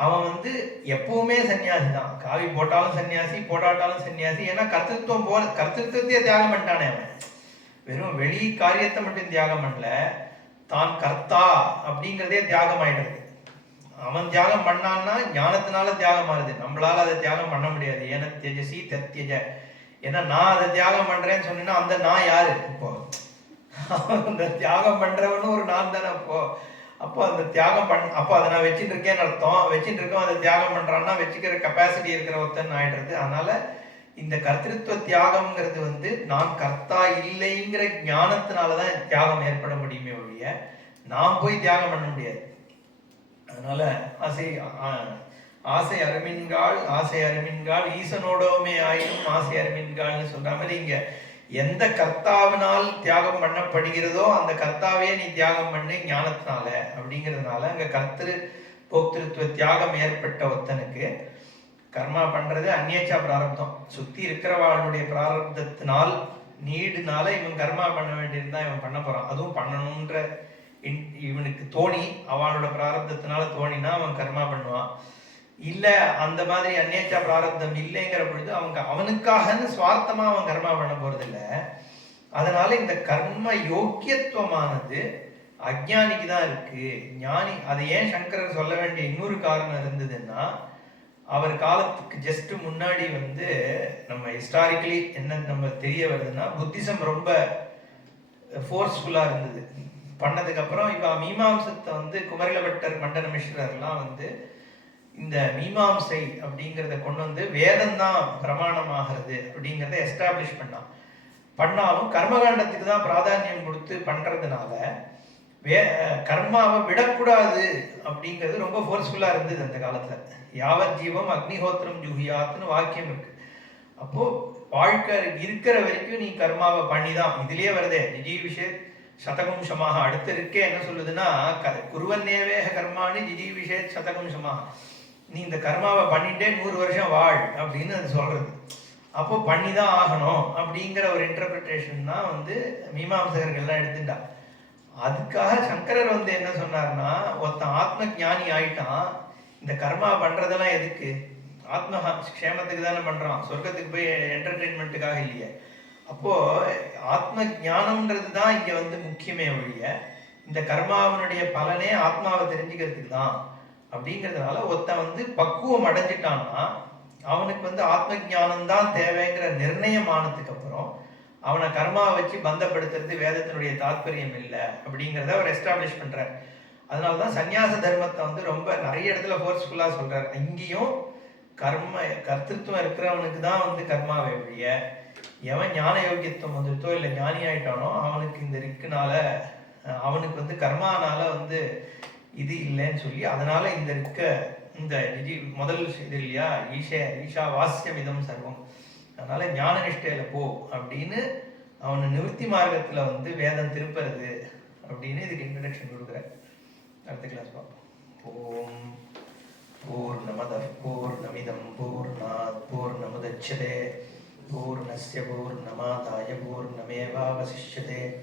அவன் வந்து எப்பவுமே சன்னியாசி தான். காவி போட்டாலும் சன்னியாசி, போட்டாட்டாலும் சன்னியாசி. ஏன்னா கர்த்திருவம் கர்த்திருவத்தையே தியாகம் பண்ணிட்டானே அவன். வெறும் வெளி காரியத்தை மட்டும் தியாகம் பண்ணல, தான் கர்த்தா அப்படிங்கிறதே தியாகம் ஆயிடுறது. அவன் தியாகம் பண்ணான்னா ஞானத்தினால தியாகம் ஆகுது, நம்மளால அதை தியாகம் பண்ண முடியாது. ஏன்னா தேஜசி தத்யஜ. ஏன்னா நான் அதை தியாகம் பண்றேன்னு சொன்னேன்னா அந்த நான் யாரு இப்போ? அந்த தியாகம் பண்றவனும் ஒரு நான் தானே. அப்போ அந்த தியாகம் அப்போ அதை நான் வச்சுட்டு இருக்கேன்னு அர்த்தம். வச்சுட்டு இருக்கோம் அதை தியாகம் பண்றான்னா வச்சுக்கிற கெப்பாசிட்டி இருக்கிற ஒருத்தன் ஆயிடுறது. அதனால இந்த கர்த்திருவ தியாகம்ங்கிறது வந்து நான் கர்த்தா இல்லைங்கிற ஞானத்தினாலதான் தியாகம் ஏற்பட முடியுமே ஒழிய நான் போய் தியாகம் பண்ண முடியாது. அதனால ஆசை அருமின்கால் ஈசனோடவுமே ஆயினும் ஆசை அருமின்கால்னு சொல்ற மாதிரி இங்க எந்த கர்த்தாவினால் தியாகம் பண்ணப்படுகிறதோ அந்த கர்த்தாவே நீ தியாகம் பண்ணு ஞானத்தினால அப்படிங்கிறதுனால அங்க கர்த்திரு போக்திருத்துவ தியாகம் ஏற்பட்ட ஒருத்தனுக்கு கர்மா பண்றது அந்நியச்சா பிராரப்தம். சுத்தி இருக்கிறவாளுடைய பிராரப்தத்தினால் நீடுனால இவன் கர்மா பண்ண வேண்டியதுதான் இவன் பண்ண போறான். அதுவும் பண்ணணும்ன்ற இவனுக்கு தோணி அவனோட பிராரப்தத்தினால தோணினா அவன் கர்மா பண்ணுவான். இல்ல அந்த மாதிரி அந்நியச்சா பிராரப்தம் இல்லைங்கிற பொழுது அவனுக்காகன்னு சுவார்த்தமா அவன் கர்மா பண்ண போறது இல்லை. அதனால இந்த கர்ம யோக்கியத்துவமானது அஜ்ஞானிக்கு தான் இருக்கு. ஞானி அதை ஏன் சங்கரர் சொல்ல வேண்டிய இன்னொரு காரணம் இருந்ததுன்னா அவர் காலத்துக்கு ஜஸ்ட் முன்னாடி வந்து நம்ம ஹிஸ்டாரிக்கலி என்ன நம்ம தெரிய வருதுன்னா புத்திசம் ரொம்ப ஃபோர்ஸ்ஃபுல்லா இருந்தது. பண்ணதுக்கு அப்புறம் இப்ப மீமாம்சத்தை வந்து குமரிலபட்டர் மண்டன மிஸ்ரர்லாம் வந்து இந்த மீமாம்சை அப்படிங்கிறத கொண்டு வந்து வேதம் தான் பிரமாணமாகிறது அப்படிங்கிறத எஸ்டாப்ளிஷ் பண்ணாலும் கர்மகாண்டத்துக்கு தான் பிராதானியம் கொடுத்து பண்றதுனால கர்மாவை விடக்கூடாது அப்படிங்கிறது ரொம்ப ஃபோர்ஸ்ஃபுல்லா இருந்தது அந்த காலத்துல. யாவத் ஜீவம் அக்னிஹோத்திரம் ஜுஹியாத்னு வாக்கியம் இருக்கு. அப்போ வாழ்க்கை இருக்கிற வரைக்கும் நீ கர்மாவை பண்ணிதான். இதுலயே வருதே ஜிஜீவிஷேத் சதகும்சமாக. அடுத்து இருக்கே என்ன சொல்லுதுன்னா குருவன்னேவேக கர்மானி ஜிஜீவிஷேத் சதகும்சமாக. நீ இந்த கர்மாவை பண்ணிட்டே 100 வருஷம் வாழ் அப்படின்னு அது சொல்றது. அப்போ பண்ணிதான் ஆகணும் அப்படிங்கிற ஒரு இன்டர்பிரிட்டேஷன் தான் வந்து மீமாம்சகர்கள்லாம் எடுத்துட்டா. அதுக்காக சங்கரர் வந்து என்ன சொன்னார்னா ஒருத்தன் ஆத்ம ஞானி ஆயிட்டான், இந்த கர்மா பண்றதெல்லாம் எதுக்கு? ஆத்ம க்ஷேமத்துக்கு தானே பண்றான், சொர்க்கத்துக்கு போய் என்டர்டெயின்மெண்ட்டுக்காக இல்லையே. அப்போ ஆத்ம ஞானம்ன்றது தான் இங்க வந்து முக்கியமே ஒழிய இந்த கர்மாவனுடைய பலனே ஆத்மாவை தெரிஞ்சுக்கிறதுக்கு தான் அப்படிங்கிறதுனால ஒருத்தன் வந்து பக்குவம் அடைஞ்சிட்டான்னா அவனுக்கு வந்து ஆத்ம ஞானம் தான் தேவைங்கிற நிர்ணயம் ஆனதுக்கு அப்புறம் அவனை கர்மாவை வச்சு பந்தப்படுத்துறது வேதத்தினுடைய தாத்பரியம் இல்லை அப்படிங்கிறத அவர் எஸ்டாப்ளிஷ் பண்றார். அதனாலதான் சன்னியாச தர்மத்தை வந்து ரொம்ப நிறைய இடத்துல ஃபோர்ஸ்ஃபுல்லா சொல்றாரு. இங்கேயும் கர்த்திருவம் இருக்கிறவனுக்கு தான் வந்து கர்மாவை ஒழிய எவன் ஞான யோகியத்துவம் வந்துட்டோ இல்லை ஞானி ஆயிட்டானோ அவனுக்கு இந்த ரிக்குனால அவனுக்கு வந்து கர்மானால வந்து இது இல்லைன்னு சொல்லி அதனால இந்த ரிக்க இந்த முதல் இது இல்லையா, ஈஷா வாஸ்யம் இதம் சர்வம். அதனால ஞான நிஷ்டையில போ அப்படின்னு அவனை நிவர்த்தி மார்க்கத்துல வந்து வேதம் திருப்புறது அப்படின்னு இதுக்கு இன்ட்ரடக்ஷன் கொடுக்குறேன். அடுத்த கிளாஸ் பார்ப்போம். ஓம் பூர்ணமதః பூர்ணமிதம் பூர்ணாத் பூர்ணமுதச்யதே பூர்ணஸ்ய பூர்ணமாதாய பூர்ணமேவாவசிஷ்யதே.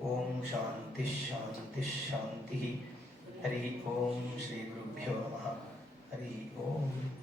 ஓம் சாந்தி சாந்தி சாந்தி. ஹரி ஓம். ஸ்ரீ குருभ्यो நமः. ஹரி ஓம்.